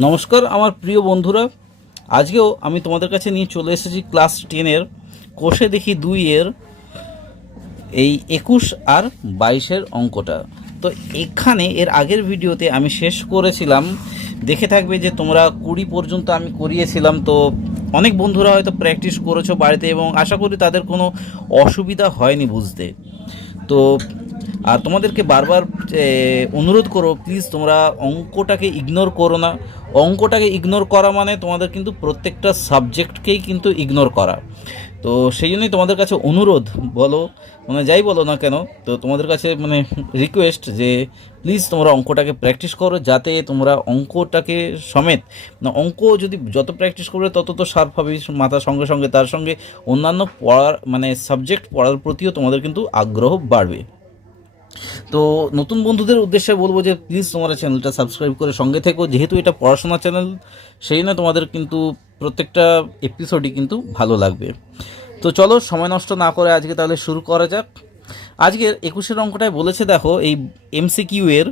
নমস্কার আমার প্রিয় বন্ধুরা, আজকেও আমি তোমাদের কাছে নিয়ে চলে এসেছি ক্লাস 10-এর কোষে দেখি 2 এর এই 21 আর 22-এর অঙ্কটা। তো এখানে এর আগের ভিডিওতে আমি শেষ করেছিলাম, দেখে থাকবে যে তোমরা 20 পর্যন্ত আমি করিয়েছিলাম। তো অনেক বন্ধুরা হয়তো প্র্যাকটিস করেছো বাড়িতে এবং আশা করি তাদের কোনো অসুবিধা হয়নি বুঝতে। তো আর তোমাদেরকে বারবার অনুরোধ করো, প্লিজ তোমরা অঙ্কটাকে ইগনোর করো না। অঙ্কটাকে ইগনোর করা মানে তোমাদের কিন্তু প্রত্যেকটা সাবজেক্টকেই কিন্তু ইগনোর করা। তো সেই জন্যই তোমাদের কাছে অনুরোধ, বলো মানে যাই বলো না কেন, তো তোমাদের কাছে মানে রিকোয়েস্ট যে প্লিজ তোমরা অঙ্কটাকে প্র্যাকটিস করো, যাতে তোমরা অঙ্কটাকে সমেত না, অঙ্ক যদি যত প্র্যাকটিস করবে তত তো শার্প হবে মাথার সঙ্গে সঙ্গে, তার সঙ্গে অন্যান্য পড়ার মানে সাবজেক্ট পড়ার প্রতিও তোমাদের কিন্তু আগ্রহ বাড়বে। তো নতুন বন্ধুদের উদ্দেশ্যে বলবো যে প্লিজ তোমরা চ্যানেলটা সাবস্ক্রাইব করে সঙ্গে থেকো, যেহেতু এটা পড়াশোনা চ্যানেল, সেই জন্য তোমাদের কিন্তু প্রত্যেকটা এপিসোডই কিন্তু ভালো লাগবে। তো চলো সময় নষ্ট না করে আজকে তাহলে শুরু করা যাক। আজকের 21-এর অঙ্কটায় বলেছে, দেখো এই এমসিকিউ এর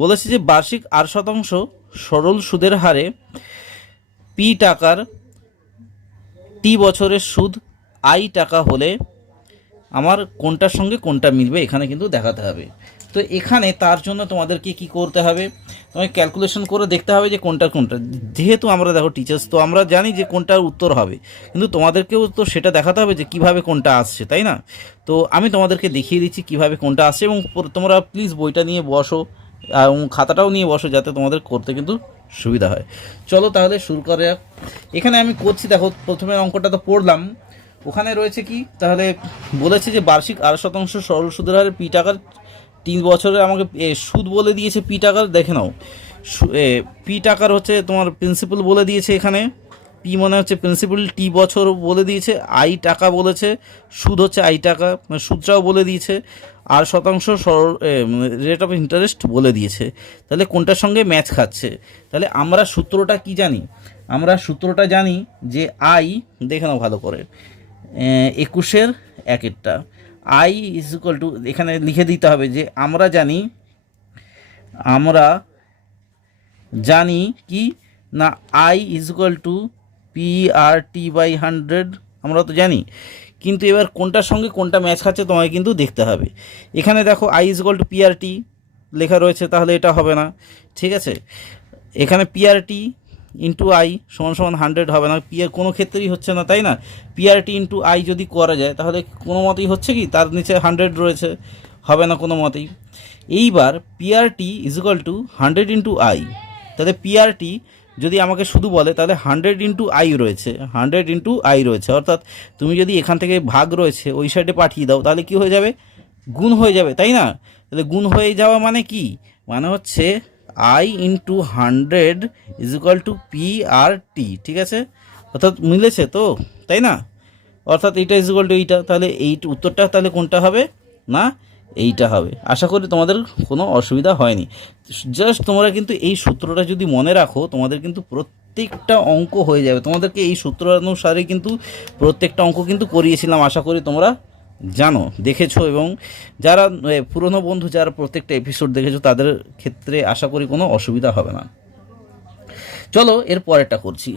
বলেছে যে বার্ষিক 8% সরল সুদের হারে পি টাকার টি বছরের সুদ আই টাকা হলে আমার কোনটার সঙ্গে কোনটা মিলবে এখানে কিন্তু দেখাতে হবে। তো এখানে তার জন্য তোমাদেরকে কি করতে হবে, তোমাকে ক্যালকুলেশন করে দেখতে হবে যে কোনটা কোনটা। যেহেতু আমরা দেখো টিচার্স, তো আমরা জানি যে কোনটার উত্তর হবে, কিন্তু তোমাদেরকেও তো সেটা দেখাতে হবে যে কিভাবে কোনটা আসছে, তাই না? তো আমি তোমাদেরকে দেখিয়ে দিচ্ছি কিভাবে কোনটা আসছে, এবং তোমরা প্লিজ বইটা নিয়ে বসো এবং খাতাটাও নিয়ে বসো, যাতে তোমাদের করতে কিন্তু সুবিধা হয়। চলো তাহলে শুরু করা যাক। এখানে আমি করছি, দেখো প্রথমে অঙ্কটা তো পড়লাম, ওখানে রয়েছে কি, তাহলে বলেছে যে বার্ষিক 8% সরল সুদের হারে পি টাকার 3 বছরে আমাকে সুদ বলে দিয়েছে পি টাকার, দেখে নাও পি টাকার হচ্ছে তোমার প্রিন্সিপাল বলে দিয়েছে, এখানে পি মনে হচ্ছে প্রিন্সিপাল, টি বছর বলে দিয়েছে, আই টাকা বলেছে, সুদ হচ্ছে আই টাকা মানে সুদটাও বলে দিয়েছে, আর শতাংশ সরল রেট অফ ইন্টারেস্ট বলে দিয়েছে। তাহলে কোনটার সঙ্গে ম্যাচ খাচ্ছে? তাহলে আমরা সূত্রটা কি জানি? আমরা সূত্রটা জানি যে আই, দেখে নাও ভালো করে, 21-এর একেরটা আই ইজ ইকুয়াল টু, এখানে লিখে দিতে হবে যে আমরা জানি কি না, I is equal to P R T by 100, আমরা তো জানি। কিন্তু এবার কোনটার সঙ্গে কোনটা ম্যাচ খাচ্ছে তোমাকে কিন্তু দেখতে হবে। এখানে দেখো I is equal to P R T লেখা রয়েছে, তাহলে এটা হবে না, ঠিক আছে। এখানে P R T into I সমান সমান 100 হবে না, পি আর কোনো ক্ষেত্রেই হচ্ছে না, তাই না? P R T into I যদি করা যায় তাহলে কোনো মতেই হচ্ছে কি, তার নিচে 100 রয়েছে, হবে না কোনো মতেই। এইবার P R T is equal to 100 into I, তাহলে পি আর টি যদি আমাকে শুধু বলে তাহলে 100 ইন্টু আই রয়েছে, 100 ইন্টু আই রয়েছে, অর্থাৎ তুমি যদি এখান থেকে ভাগ রয়েছে ওই সাইডে পাঠিয়ে দাও, তাহলে কি হয়ে যাবে, গুণ হয়ে যাবে, তাই না? তাহলে গুণ হয়ে যাওয়া মানে কি, মানে হচ্ছে I into 100 is equal to P R T, ঠিক আছে? অর্থাৎ মিলেছে তো, তাই না? অর্থাৎ এইটা ইজ ইকুয়াল টু এইটা, তাহলে এই উত্তরটা তাহলে কোনটা হবে না, এইটা হবে। আশা করি তোমাদের কোনো অসুবিধা হয়নি। জাস্ট তোমরা কিন্তু এই সূত্রটা যদি মনে রাখো, তোমাদের কিন্তু প্রত্যেকটা অঙ্ক হয়ে যাবে। তোমাদেরকে এই সূত্র অনুসারে কিন্তু প্রত্যেকটা অঙ্ক কিন্তু করিয়েছিলাম, আশা করি তোমরা জানো, দেখেছো, এবং যারা পুরনো বন্ধু যারা প্রত্যেকটা এপিসোড দেখেছো তাদের ক্ষেত্রে আশা করি কোনো অসুবিধা হবে না। চলো এর পরেরটা করছি।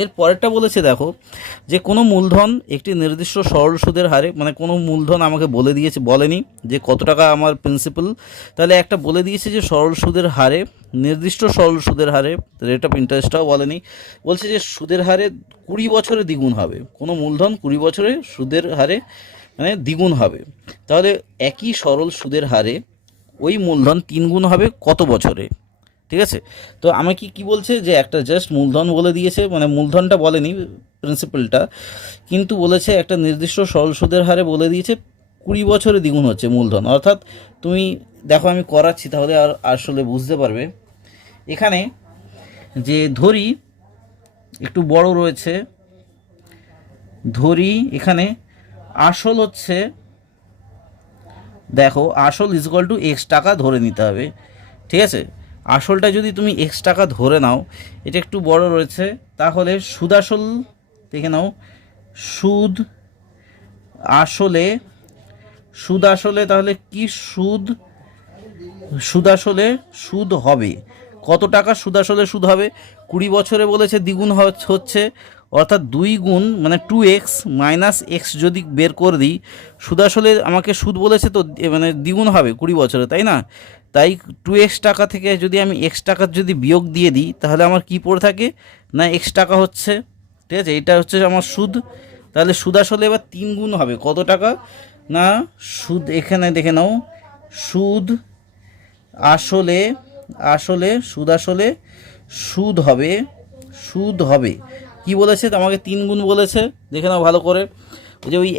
এর পরেরটা বলেছে, দেখো যে কোনো মূলধন একটি নির্দিষ্ট সরল সুদের হারে, মানে কোনো মূলধন আমাকে বলে দিয়েছে, বলেনি যে কত টাকা আমার প্রিন্সিপাল, তাহলে একটা বলে দিয়েছে যে সরল সুদের হারে, নির্দিষ্ট সরল সুদের হারে, রেট অফ ইন্টারেস্টটাও বলেনি, বলছে যে সুদের হারে 20 বছরে দ্বিগুণ হবে, কোনো মূলধন 20 বছরে সুদের হারে মানে দ্বিগুণ হবে। তাহলে একই সরল সুদের হারে ওই মূলধন 3 গুণ হবে কত বছরে? ঠিক আছে। তো আমাকে কি বলছে যে একটা জাস্ট মূলধন বলে দিয়েছে, মানে মূলধনটা বলেনি প্রিন্সিপালটা, কিন্তু বলেছে একটা নির্দিষ্ট সরল সুদের হারে বলে দিয়েছে 20 বছরে দ্বিগুণ হচ্ছে মূলধন। অর্থাৎ তুমি দেখো আমি করাচ্ছি, তাহলে আর আসলে বুঝতে পারবে। এখানে যে ধরি একটু বড় রয়েছে, ধরি এখানে আসল হচ্ছে, দেখো আসল ইজ ইকুয়াল টু এক্স টাকা ধরে নিতে হবে, ঠিক আছে। আসলটা যদি তুমি এক্স টাকা ধরে নাও, এটা একটু বড় রয়েছে, তাহলে সুদ আসল দেখে নাও, সুদ আসলে, সুদ আসলে তাহলে কি সুদ, সুদ আসলে সুদ হবে কত টাকা সুদ আসলে সুদ হবে? 20 বছরে বলেছে দ্বিগুণ হচ্ছে, অর্থাৎ 2 গুণ মানে 2x মাইনাস এক্স যদি বের করে দিই, সুদ আসলে আমাকে সুদ বলেছে তো মানে দ্বিগুণ হবে 20 বছরে, তাই না? তাই 2x টাকা থেকে যদি আমি x টাকার যদি বিয়োগ দিয়ে দিই, তাহলে আমার কি পড়ে থাকে না x টাকা হচ্ছে। ঠিক আছে, এটা হচ্ছে আমার সুদ। তাহলে সুদ আসলে এবার 3 গুণ হবে কত টাকা না, সুদ এখানে দেখে নাও, সুদ আসলে সুদ আসলে সুদ হবে কি বলেছে আমাকে 3 গুণ বলেছে, দেখে নাও ভালো করে। ওই যে ওই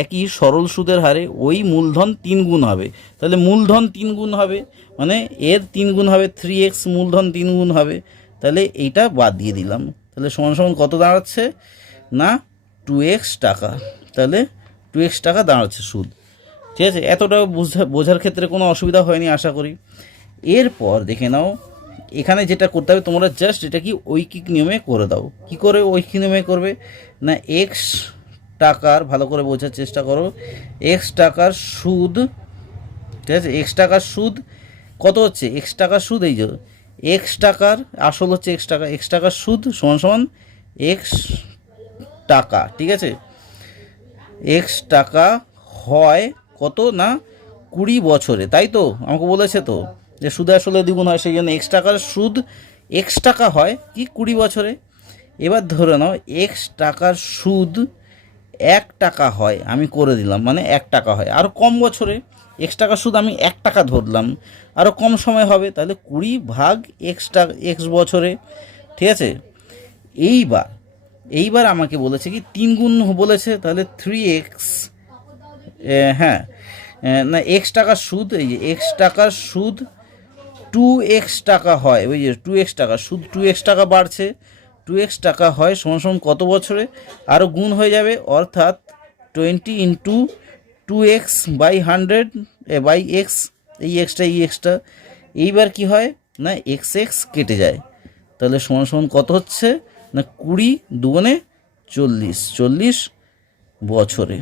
একই সরল সুদের হারে ওই মূলধন 3 গুণ হবে, তাহলে মূলধন 3 গুণ হবে মানে এর 3 গুণ হবে, 3x মূলধন 3 গুণ হবে, তাহলে এইটা বাদ দিয়ে দিলাম। তাহলে সমান সমান কত দাঁড়াচ্ছে না 2x টাকা, তাহলে 2x টাকা দাঁড়াচ্ছে সুদ। ঠিক আছে, এতটা বোঝার ক্ষেত্রে কোনো অসুবিধা হয়নি আশা করি। এরপর দেখে নাও এখানে যেটা করতে হবে, তোমরা জাস্ট এটা কি ঐকিক নিয়মে করে দাও। কি করে ঐকিক নিয়মে করবে না, এক্স টাকার, ভালো করে বোঝার চেষ্টা করো, এক্স টাকার সুদ, ঠিক আছে, এক্স টাকার সুদ কত হচ্ছে, এক্স টাকার সুদ এই যে এক্স টাকার আসল হচ্ছে এক্স টাকার সুদ সমান সমান এক্স টাকা। ঠিক আছে, এক্স টাকা হয় কত না 20 বছরে, তাই তো আমাকে বলেছে তো যে সুদ আসলে দ্বিগুণ হয়, সেই জন্য এক্স টাকার সুদ এক্স টাকা হয় কি 20 বছরে। এবার ধরে নাও এক্স টাকার সুদ 1 টাকা হয়, আমি করে দিলাম মানে 1 টাকা হয়, আরও কম বছরে এক্স টাকার সুদ আমি 1 টাকা ধরলাম, আরও কম সময় হবে, তাহলে 20 ভাগ এক্স বছরে। ঠিক আছে, এইবার আমাকে বলেছে কি 3 গুণ বলেছে, তাহলে 3x, হ্যাঁ না এক্স টাকার সুদ, এই যে এক্স টাকার সুদ 2x টাকা হয়, ওই যে 2x টাকা সুদ 2x টাকা বাড়ছে, 2x টাকা হয় সমান সমান কত বছরে, আরও গুণ হয়ে যাবে, অর্থাৎ 20 into 2x by 100 by x, এই এক্সটা এইবার কি হয় না এক্স কেটে যায়, তাহলে সমান সমান কত হচ্ছে না 20 দুগুণে 40 বছরে।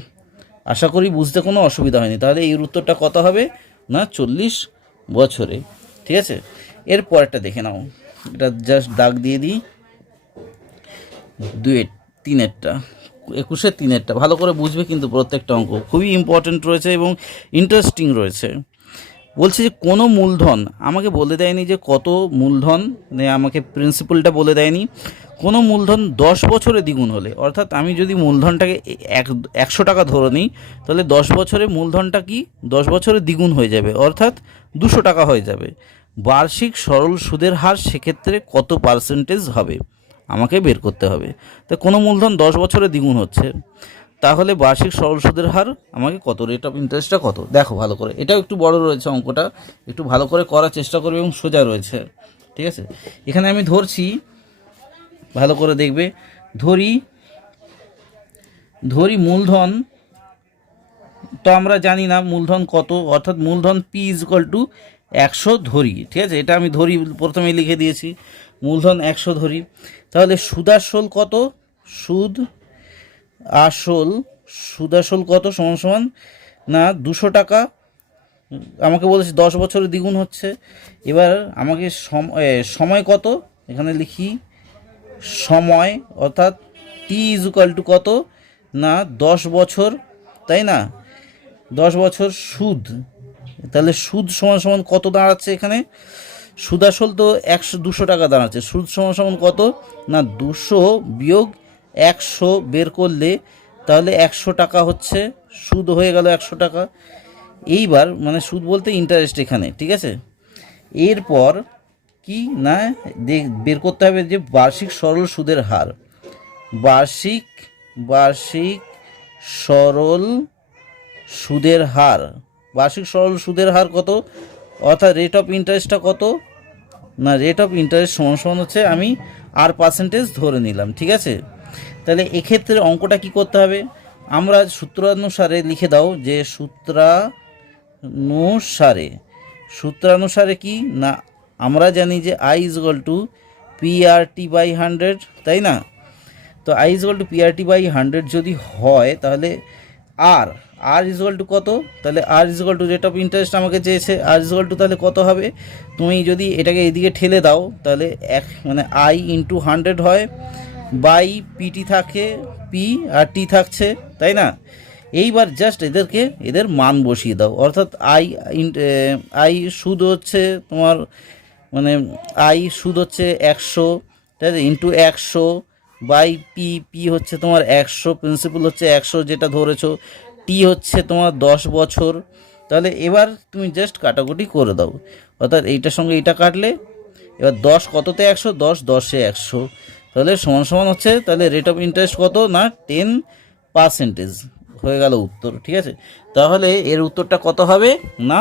আশা করি বুঝতে কোনো অসুবিধা হয়নি। তাহলে এর উত্তরটা কত হবে না 40 বছরে। ঠিক আছে, এর পরেরটা দেখে নাও, এটা জাস্ট দাগ দিয়ে দিই, 3-এরটা 21-3-এরটা ভালো করে বুঝবে, কিন্তু প্রত্যেকটা অঙ্ক খুবই ইম্পর্টেন্ট রয়েছে এবং ইন্টারেস্টিং রয়েছে। বলছে যে কোনো মূলধন, আমাকে বলে দেয়নি যে কত মূলধন, আমাকে প্রিন্সিপালটা বলে দেয়নি, কোনো মূলধন 10 বছরে দ্বিগুণ হলে, অর্থাৎ আমি যদি মূলধনটাকে 100 টাকা ধরে নিই, তাহলে 10 বছরে মূলধনটা কি 10 বছরে দ্বিগুণ হয়ে যাবে, অর্থাৎ 200 টাকা হয়ে যাবে। বার্ষিক সরল সুদের হার সেক্ষেত্রে কত পার্সেন্টেজ হবে আমাকে বের করতে হবে। তো কোনো মূলধন 10 বছরে দ্বিগুণ হচ্ছে, তাহলে বার্ষিক সরল সুদের হার আমাকে কত, রেট অফ ইন্টারেস্টটা কত। দেখো ভালো করে, এটাও একটু বড় রয়েছে অঙ্কটা, একটু ভালো করে করার চেষ্টা করবে এবং সোজা রয়েছে। ঠিক আছে, এখানে আমি ধরছি, ভালো করে দেখবে, ধরি মূলধন, তো আমরা জানি না মূলধন কত, অর্থাৎ মূলধন পি ইজুয়াল টু 100 ধরি। ঠিক আছে, এটা আমি ধরি প্রথমে লিখে দিয়েছি, মূলধন 100 ধরি, তাহলে সুদ আসল কত, সুদ আসল কত সমান সমান না 200 টাকা, আমাকে বলেছে 10 বছরে দ্বিগুণ হচ্ছে। এবার আমাকে সময় কত, এখানে লিখি সময়, অর্থাৎ টি ইজুকাল টু কত না 10 বছর, তাই না, 10 বছর সুদ, তাহলে সুদ সমান সমান কত দাঁড়াচ্ছে, এখানে সুদ আসল তো 200 টাকা দাঁড়াচ্ছে, সুদ সমান সমান কত না 200 বিয়োগ 100 বের করলে তাহলে 100 টাকা হচ্ছে, সুদ হয়ে গেল 100 টাকা। এইবার মানে সুদ বলতে ইন্টারেস্ট এখানে। ঠিক আছে, এরপর কি না বের করতে হবে যে বার্ষিক সরল সুদের হার, বার্ষিক সরল সুদের হার, বার্ষিক সরল সুদের হার কত, অর্থাৎ রেট অফ ইন্টারেস্টটা কত না, রেট অফ ইন্টারেস্ট সমান সমান হচ্ছে, আমি আর পার্সেন্টেজ ধরে নিলাম। ঠিক আছে, তাহলে এক্ষেত্রে অঙ্কটা কি করতে হবে, আমরা সূত্রানুসারে লিখে দাও যে সূত্রানুসারে কি না, আমরা জানি যে I equal to PRT by 100, তাই না, তো I equal to PRT by 100 যদি হয়, তাহলে আর আর ইজুয়াল টু কত, তাহলে R equal to rate of interest আমাকে চেয়েছে, আর ইজুয়াল টু তাহলে কত হবে, তুমি যদি এটাকে এদিকে ঠেলে দাও তাহলে মানে আই ইন্টু 100 হয়, বাই পিটি থাকে, পি আর টি থাকছে, তাই না? এইবার জাস্ট এদের মান বসিয়ে দাও, অর্থাৎ আই সুদ হচ্ছে তোমার মানে আই সুদ হচ্ছে 100, ঠিক আছে, ইন্টু 100 বাই পি হচ্ছে তোমার 100, প্রিন্সিপাল হচ্ছে 100 যেটা ধরেছো, টি হচ্ছে তোমার 10 বছর। তাহলে এবার তুমি জাস্ট কাটাকুটি করে দাও, অর্থাৎ এইটার সঙ্গে এইটা কাটলে এবার 10 কততে 100, 10 এ 100, তাহলে সমান সমান হচ্ছে, তাহলে রেট অফ ইন্টারেস্ট কত না 10% হয়ে গেল উত্তর, ঠিক আছে? তাহলে এর উত্তরটা কত হবে না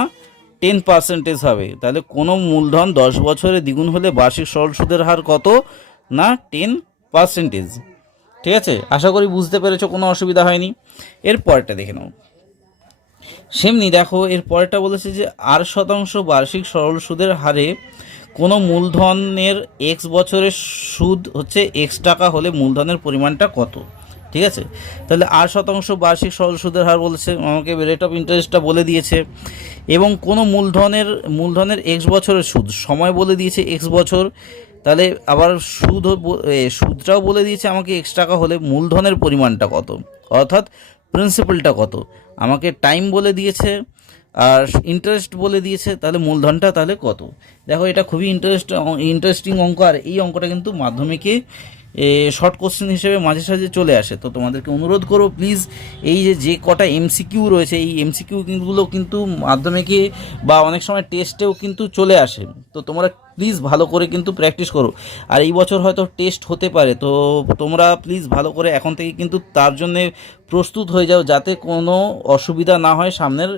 10% হবে। তাহলে কোনো মূলধন 10 বছরে দ্বিগুণ হলে বার্ষিক সরল সুদের হার কত না 10%। ঠিক আছে, আশা করি বুঝতে পেরেছো, কোনো অসুবিধা হয়নি। এর পরেরটা দেখে নাও। সেমনি দেখো এর পরেরটা বলেছে যে 8% বার্ষিক সরল সুদের হারে কোনো মূলধনের এক্স বছরের সুদ হচ্ছে এক্স টাকা হলে মূলধনের পরিমাণটা কত। ঠিক আছে, তাহলে 8% বার্ষিক সরল সুদের হার বলেছে, আমাকে রেট অফ ইন্টারেস্টটা বলে দিয়েছে, এবং কোনো মূলধনের এক্স বছরের সুদ সময় বলে দিয়েছে এক্স বছর, তাহলে আবার সুদটাও বলে দিয়েছে আমাকে এক্স টাকা হলে মূলধনের পরিমাণটা কত, অর্থাৎ প্রিন্সিপালটা কত, আমাকে টাইম বলে দিয়েছে আর ইন্টারেস্ট বলে দিয়েছে, তাহলে মূলধনটা তাহলে কত। দেখো এটা খুবই ইন্টারেস্টিং অঙ্ক, আর এই অঙ্কটা কিন্তু মাধ্যমিকে শর্ট কোশ্চেন হিসেবে মাঝে সাঝে চলে আসে। তো তোমাদেরকে অনুরোধ করো প্লিজ, এই যে কটা এমসিকিউ রয়েছে এই এমসিকিউগুলো কিন্তু মাধ্যমিকে বা অনেক সময় টেস্টেও কিন্তু চলে আসে, তো তোমরা প্লিজ ভালো করে কিন্তু প্র্যাকটিস করো। আর এই বছর হয়তো টেস্ট হতে পারে, তো তোমরা প্লিজ ভালো করে এখন থেকে কিন্তু তার জন্যে প্রস্তুত হয়ে যাও, যাতে কোনো অসুবিধা না হয় সামনের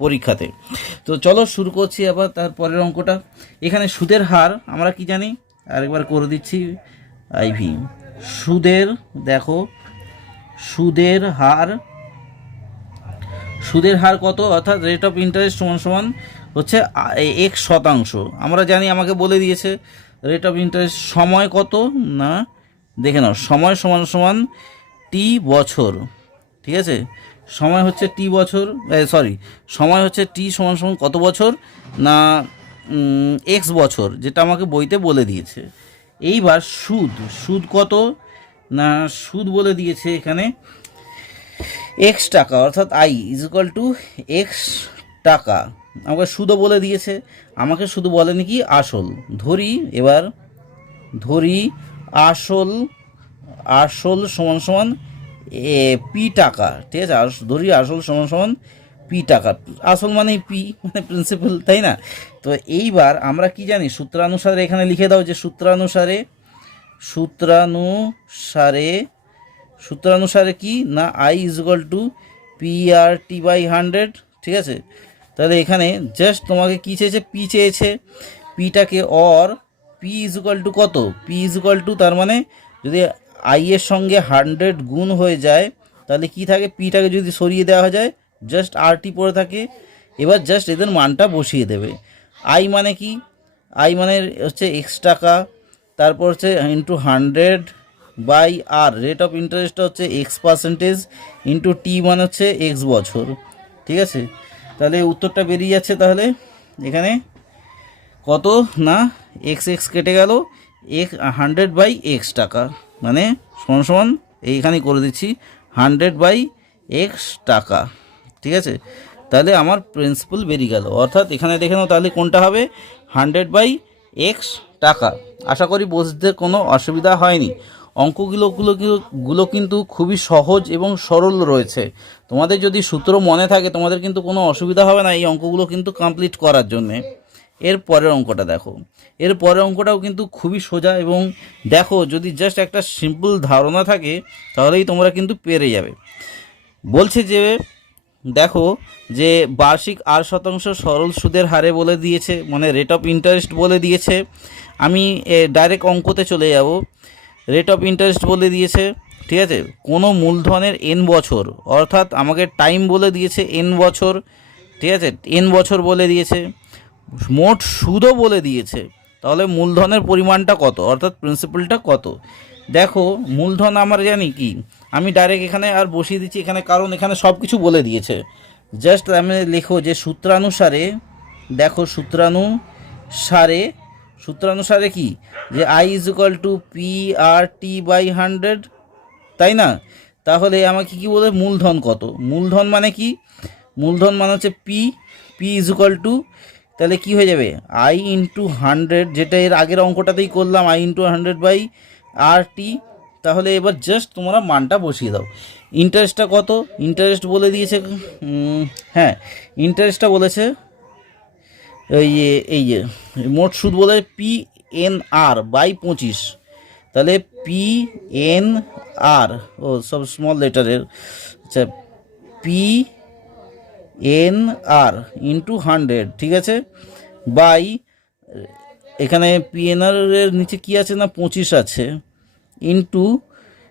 পরীক্ষাতে। তো চলো শুরু করছি আবার তার পরের অঙ্কটা। এখানে সুদের হার আমরা কি জানি, আরেকবার করে দিচ্ছি আইভি। দেখো সুদের হার কত, অর্থাৎ রেট অফ ইন্টারেস্ট সমান সমান হচ্ছে 1%। আমরা জানি, আমাকে বলে দিয়েছে রেট অফ ইন্টারেস্ট। সময় কত না দেখে নাও, সময় সমান সমান টি বছর। ঠিক আছে, সময় হচ্ছে টি বছর, সময় হচ্ছে টি সমান সমান কত বছর না এক্স বছর, যেটা আমাকে বইতে বলে দিয়েছে। এইবার সুদ কত না সুদ বলে দিয়েছে এখানে এক্স টাকা, অর্থাৎ I is equal two x টাকা। আমাকে সুদও বলে দিয়েছে, আমাকে শুধু বলেনি কি আসল। ধরি আসল সমান সমান পি টাকা। ঠিক আছে, ধরি আসল সমান সমান পি টাকা। আসল মানে পি মানে প্রিন্সিপাল, তাই না? তো এইবার আমরা কি জানি, সূত্রানুসারে এখানে লিখে দাও যে সূত্রানুসারে কি না I is equal to P R T by 100। ঠিক আছে, তাহলে এখানে জাস্ট তোমাকে কি চেয়েছে, পি চেয়েছে, পিটাকে or P is equal to কত, পি ইজ ইকুয়াল টু তার মানে যদি আই এর সঙ্গে 100 গুণ হয়ে যায় তাহলে কি থাকে, পিটাকে যদি সরিয়ে দেওয়া যায় জাস্ট আর টি পড়ে থাকে। এবার জাস্ট এদের মানটা বসিয়ে দেবে। আই মানে কি, আই মানে হচ্ছে এক্স টাকা, তারপর হচ্ছে into 100 by R rate of interest হচ্ছে X% ইন্টু টি মানে হচ্ছে এক্স বছর। ঠিক আছে, তাহলে উত্তরটা বেরিয়ে যাচ্ছে। তাহলে এখানে কত না এক্স কেটে গেল, 100 বাই এক্স টাকা মানে সমান সমান এইখানে করে দিচ্ছি 100 বাই এক্স টাকা। ঠিক আছে, তাহলে আমার প্রিন্সিপাল বেরিয়ে গেল, অর্থাৎ এখানে দেখে নাও তাহলে কোনটা হবে 100 বাই এক্স টাকা। আশা করি বুঝতে কোনো অসুবিধা হয়নি। অঙ্কগুলো কিন্তু খুবই সহজ এবং সরল রয়েছে। তোমাদের যদি সূত্র মনে থাকে তোমাদের কিন্তু কোনো অসুবিধা হবে না এই অঙ্কগুলো কিন্তু কমপ্লিট করার জন্যে। এর পরের অঙ্কটা দেখো, এর পরের অঙ্কটাও কিন্তু খুবই সোজা, এবং দেখো যদি জাস্ট একটা সিম্পল ধারণা থাকে তাহলেই তোমরা কিন্তু পেরে যাবে। বলছে যে দেখো যে বার্ষিক 8% সরল সুদের হারে বলে দিয়েছে, মানে রেট অফ ইন্টারেস্ট বলে দিয়েছে। আমি ডাইরেক্ট অঙ্কতে চলে যাব। রেট অফ ইন্টারেস্ট বলে দিয়েছে, ঠিক আছে, কোনো মূলধনের এন বছর, অর্থাৎ আমাকে টাইম বলে দিয়েছে এন বছর। ঠিক আছে, এন বছর বলে দিয়েছে, মোট সুদও বলে দিয়েছে। তাহলে মূলধনের পরিমাণটা কত, অর্থাৎ প্রিন্সিপালটা কত। দেখো মূলধন আমরা জানি কি, আমি ডাইরেক্ট এখানে আর বসিয়ে দিচ্ছি এখানে, কারণ এখানে সব কিছু বলে দিয়েছে। জাস্ট আমি লেখো যে সূত্রানুসারে, দেখো সূত্রানুসারে কি, যে I is equal to P R T by 100, তাই না? তাহলে আমাকে কি বলে, মূলধন কত, মূলধন মানে কি, মূলধন মানে হচ্ছে পি ইজ ইকুয়াল টু, তাহলে কি হয়ে যাবে আই ইন্টু 100, যেটা এর আগের অঙ্কটাতেই করলাম, আই ইন্টু 100 বাই আর টি। তাহলে এবার জাস্ট তোমরা মানটা বসিয়ে দাও। ইন্টারেস্টটা কত, ইন্টারেস্ট বলে দিয়েছে, হ্যাঁ ইন্টারেস্টটা বলেছে এই যে মোট সুদ বলে পি এন আর বাই 25, তাহলে পি এন আর, ও সব স্মল লেটারের, আচ্ছা পি এন আর ইন্টু 100, ঠিক আছে, বাই, এখানে পিএনআর এর নিচে কি আছে না 25 আছে, ইন্টু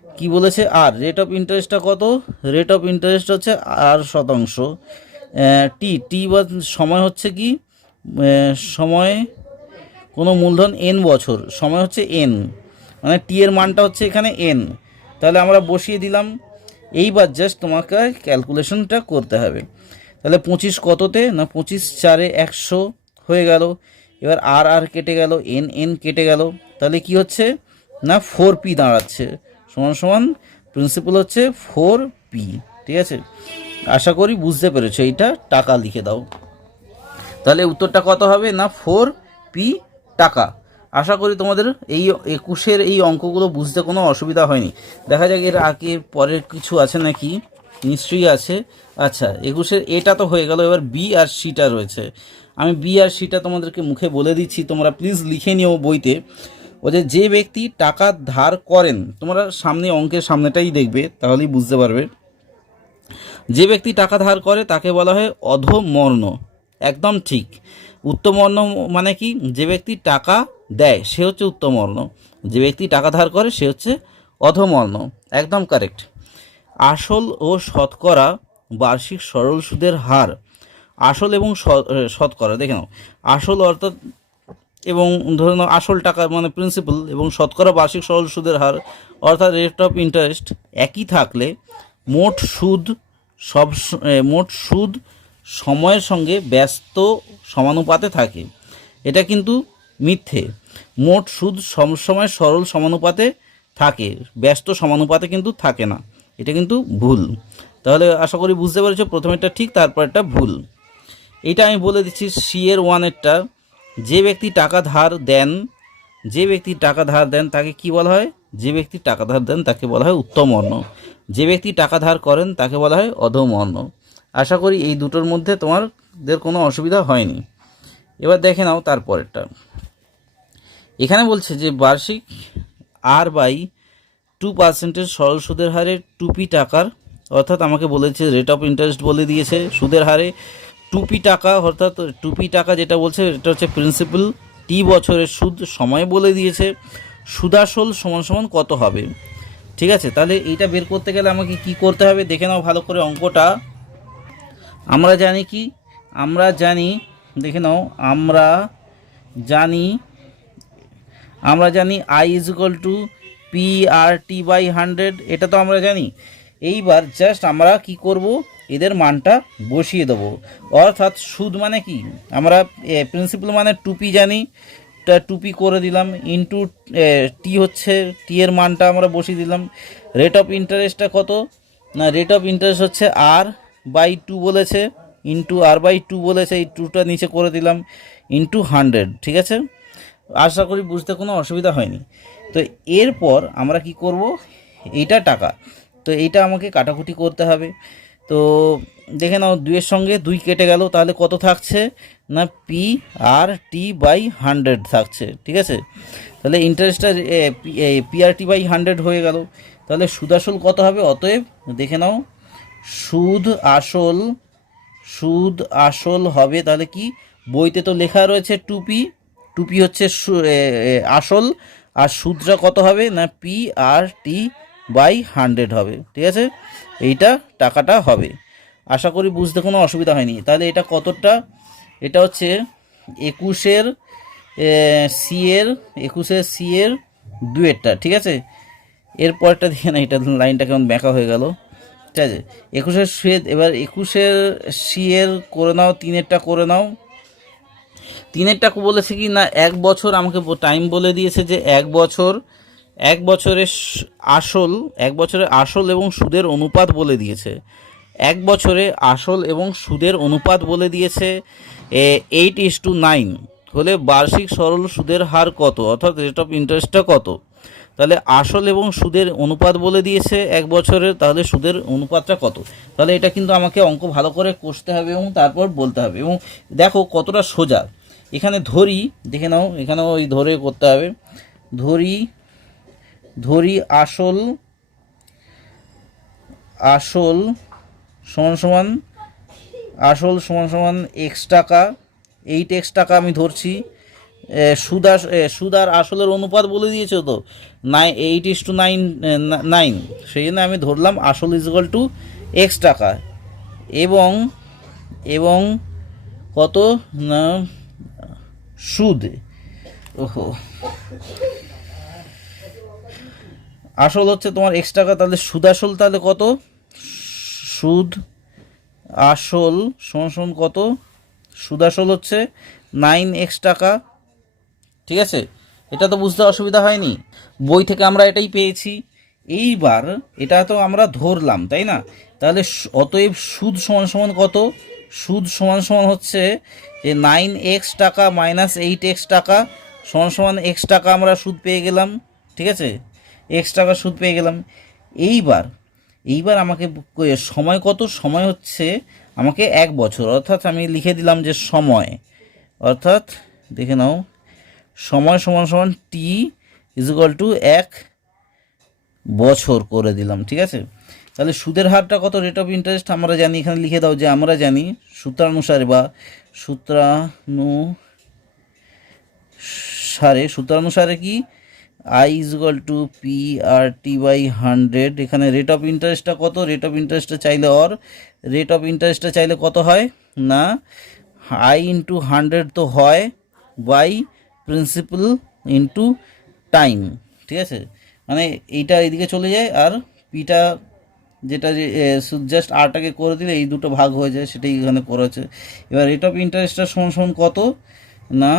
কি বলেছে আর, রেট অফ ইন্টারেস্টটা কত, রেট অফ ইন্টারেস্ট হচ্ছে আর শতাংশ, টি বা সময় হচ্ছে কি, সময় কোনো মূলধন এন বছর, সময় হচ্ছে এন, মানে টি এর মানটা হচ্ছে এখানে এন। তাহলে আমরা বসিয়ে দিলাম। এইবার জাস্ট তোমাকে ক্যালকুলেশনটা করতে হবে। তাহলে 25 কততে না 25 4 100 হয়ে গেল। এবার আর কেটে গেল, এন কেটে গেল, তাহলে কি হচ্ছে না 4p দাঁড়াচ্ছে, সমান সমান প্রিন্সিপাল হচ্ছে 4p। ঠিক আছে, আশা করি বুঝতে পেরেছো। এইটা টাকা লিখে দাও। তাহলে উত্তরটা কত হবে না 4p টাকা। আশা করি তোমাদের এই 21-এর এই অঙ্কগুলো বুঝতে কোনো অসুবিধা হয়নি। দেখা যাক এর আগে পরের কিছু আছে নাকি, নিশ্চয়ই আছে। আচ্ছা 21-এর এটা তো হয়ে গেল, এবার বি আর সিটা রয়েছে। আমি বি আর সিটা তোমাদেরকে মুখে বলে দিচ্ছি, তোমরা প্লিজ লিখে নিও বইতে। ও যে ব্যক্তি টাকা ধার করেন, তোমরা সামনে অঙ্কের সামনেটাই দেখবে, তাহলেই বুঝতে পারবে। যে ব্যক্তি টাকা ধার করে তাকে বলা হয় অধমর্ণ। একদম ঠিক। উত্তমর্ণ মানে কি, যে ব্যক্তি টাকা দেয় সে হচ্ছে উত্তমর্ণ, যে ব্যক্তি টাকা ধার করে সে হচ্ছে অধমর্ণ। একদম কারেক্ট। আসল ও শতকরা বার্ষিক সরল সুদের হার, আসল এবং শতকরা দেখে নাও। আসল অর্থাৎ এবং ধরে নাও আসল টাকা মানে প্রিন্সিপাল, এবং শতকরা বার্ষিক সরল সুদের হার অর্থাৎ রেট অফ ইন্টারেস্ট একই থাকলে মোট সুদ সময়ের সঙ্গে ব্যস্ত সমানুপাতে থাকে। এটা কিন্তু মিথ্যে। মোট সুদ সবসময় সরল সমানুপাতে থাকে, ব্যস্ত সমানুপাতে কিন্তু থাকে না। এটা কিন্তু ভুল। তাহলে আশা করি বুঝতে পেরেছো, প্রথমেরটা ঠিক, তারপরটা ভুল। এটা আমি বলে দিচ্ছি সি এর 1-এরটা। যে ব্যক্তি টাকা ধার দেন, যে ব্যক্তি টাকা ধার দেন তাকে কি বলা হয়, যে ব্যক্তি টাকা ধার দেন তাকে বলা হয় উত্তমর্ণ, যে ব্যক্তি টাকা ধার করেন তাকে বলা হয় অধমর্ণ। আশা করি এই দুটোর মধ্যে তোমাদের কোনো অসুবিধা হয়নি। এবার দেখে নাও তারপরেরটা। এখানে বলছে যে বার্ষিক আর বাই 2% সরল সুদের হারে 2p টাকার, অর্থাৎ আমাকে বলেছে রেট অফ ইন্টারেস্ট বলে দিয়েছে সুদের হারে 2p টাকা, অর্থাৎ 2p টাকা যেটা বলছে এটা হচ্ছে প্রিন্সিপাল, টি বছরের সুদ সময় বলে দিয়েছে, সুদাসল সমান সমান কত হবে। ঠিক আছে, তাহলে এইটা বের করতে গেলে আমাকে কি করতে হবে দেখে নাও ভালো করে অঙ্কটা। আমরা জানি কি, আমরা জানি, দেখে নাও, আমরা জানি I is equal to P R T by 100, এটা তো আমরা জানি। এইবার জাস্ট আমরা কি করব, এদের মানটা বসিয়ে দেবো। অর্থাৎ সুদ মানে কি, আমরা প্রিন্সিপাল মানে 2p জানি, 2p করে দিলাম, ইন্টু টি হচ্ছে, টি এর মানটা আমরা বসিয়ে দিলাম। রেট অফ ইন্টারেস্টটা কত না, রেট অফ ইন্টারেস্ট হচ্ছে আর বাই 2 বলেছে, ইন্টু আর বাই 2 বলেছে, এই 2টা নিচে করে দিলাম, ইন্টু 100। ঠিক আছে, আশা করি বুঝতে কোনো অসুবিধা হয়নি। তো এরপর আমরা কি করব, এইটা টাকা, তো এইটা আমাকে কাটাকুটি করতে হবে। তো দেখে নাও 2-এর সঙ্গে 2 কেটে গেল, তাহলে কত থাকছে না পি আর টি বাই 100 থাকছে। ঠিক আছে, তাহলে ইন্টারেস্টটা পি আর টি বাই 100 হয়ে গেল। তাহলে সুদ আসল কত হবে, অতএব দেখে নাও সুদ আসল হবে, তাহলে কি বইতে তো লেখা রয়েছে 2p হচ্ছে আসল, আর সুদটা কত হবে না পি আর টি বাই 100 হবে। ঠিক আছে, এইটা টাকাটা হবে। আশা করি বুঝতে কোনো অসুবিধা হয়নি। তাহলে এটা কতটা, এটা হচ্ছে 21-এর সি এর 2-এরটা। ঠিক আছে, এরপরটা দেখে না, এটা লাইনটা কেমন ব্যাঁকা হয়ে গেল, ঠিক আছে। 21-এর সুদ, এবার 21-এর সিএর করে নাও, 3-এরটা করে নাও। 3-এরটা বলেছে কি না, 1 বছর আমাকে টাইম বলে দিয়েছে যে 1 বছর, 1 বছরের আসল, 1 বছরের আসল এবং সুদের অনুপাত বলে দিয়েছে। 1 বছরে আসল এবং সুদের অনুপাত বলে দিয়েছে 8:9 হলে বার্ষিক সরল সুদের হার কত, অর্থাৎ রেট অফ ইন্টারেস্টটা কত। তাহলে আসল এবং সুদের অনুপাত বলে দিয়েছে 1 বছরের, তাহলে সুদের অনুপাতটা কত। তাহলে এটা কিন্তু আমাকে অঙ্ক ভালো করে কষতে হবে এবং তারপর বলতে হবে। এবং দেখো কতটা সোজা, এখানে ধরি, দেখে নাও, এখানেও ওই ধরে করতে হবে। ধরি আসল সমান সমান আসল সমান সমান এক্স টাকা, 8x টাকা আমি ধরছি। সুদ আর আসলের অনুপাত বলে দিয়েছে তো 8:9, সেই জন্য আমি ধরলাম আসল ইজুয়াল টু এক্স টাকা এবং কত না সুদ, ওহো আসল হচ্ছে তোমার এক্স টাকা, তাহলে সুদ আসল তাহলে কত, সুদ আসল সমান কত, সুদ আসল হচ্ছে 9x টাকা, ঠিক আছে। এটা তো বুঝতে অসুবিধা হয়নি, বই থেকে আমরা এটাই পেয়েছি। এইবার এটা তো আমরা ধরলাম, তাই না, তাহলে অতএব সুদ সমান কত, সুদ সমান হচ্ছে যে 9x টাকা মাইনাস 8x টাকা সমান x টাকা আমরা সুদ পেয়ে গেলাম, ঠিক আছে, x টাকা সুদ পেয়ে গেলাম। এইবার আমাকে সময় কত, সময় হচ্ছে আমাকে 1 বছর, অর্থাৎ আমি লিখে দিলাম যে সময়, অর্থাৎ দেখে নাও সময় সমান টি ইজুয়াল টু 1 বছর করে দিলাম, ঠিক আছে। তাহলে সুদের হারটা কত, রেট অফ ইন্টারেস্ট আমরা জানি, এখানে লিখে দাও যে আমরা জানি সূত্রানুসারে কি I equal to P R T by 100। এখানে রেট অফ ইন্টারেস্টটা কত, রেট অফ ইন্টারেস্টটা চাইলে কত হয় না আই ইন্টু 100 তো হয় বাই প্রিন্সিপাল ইন্টু টাইম, ঠিক আছে। মানে এইটা এইদিকে চলে যায় আর পিটা যেটা জাস্ট আরটাকে করে দিলে এই দুটো ভাগ হয়ে যায়, সেটাই এখানে করেছে। এবার রেট অফ ইন্টারেস্টটা সমান কত না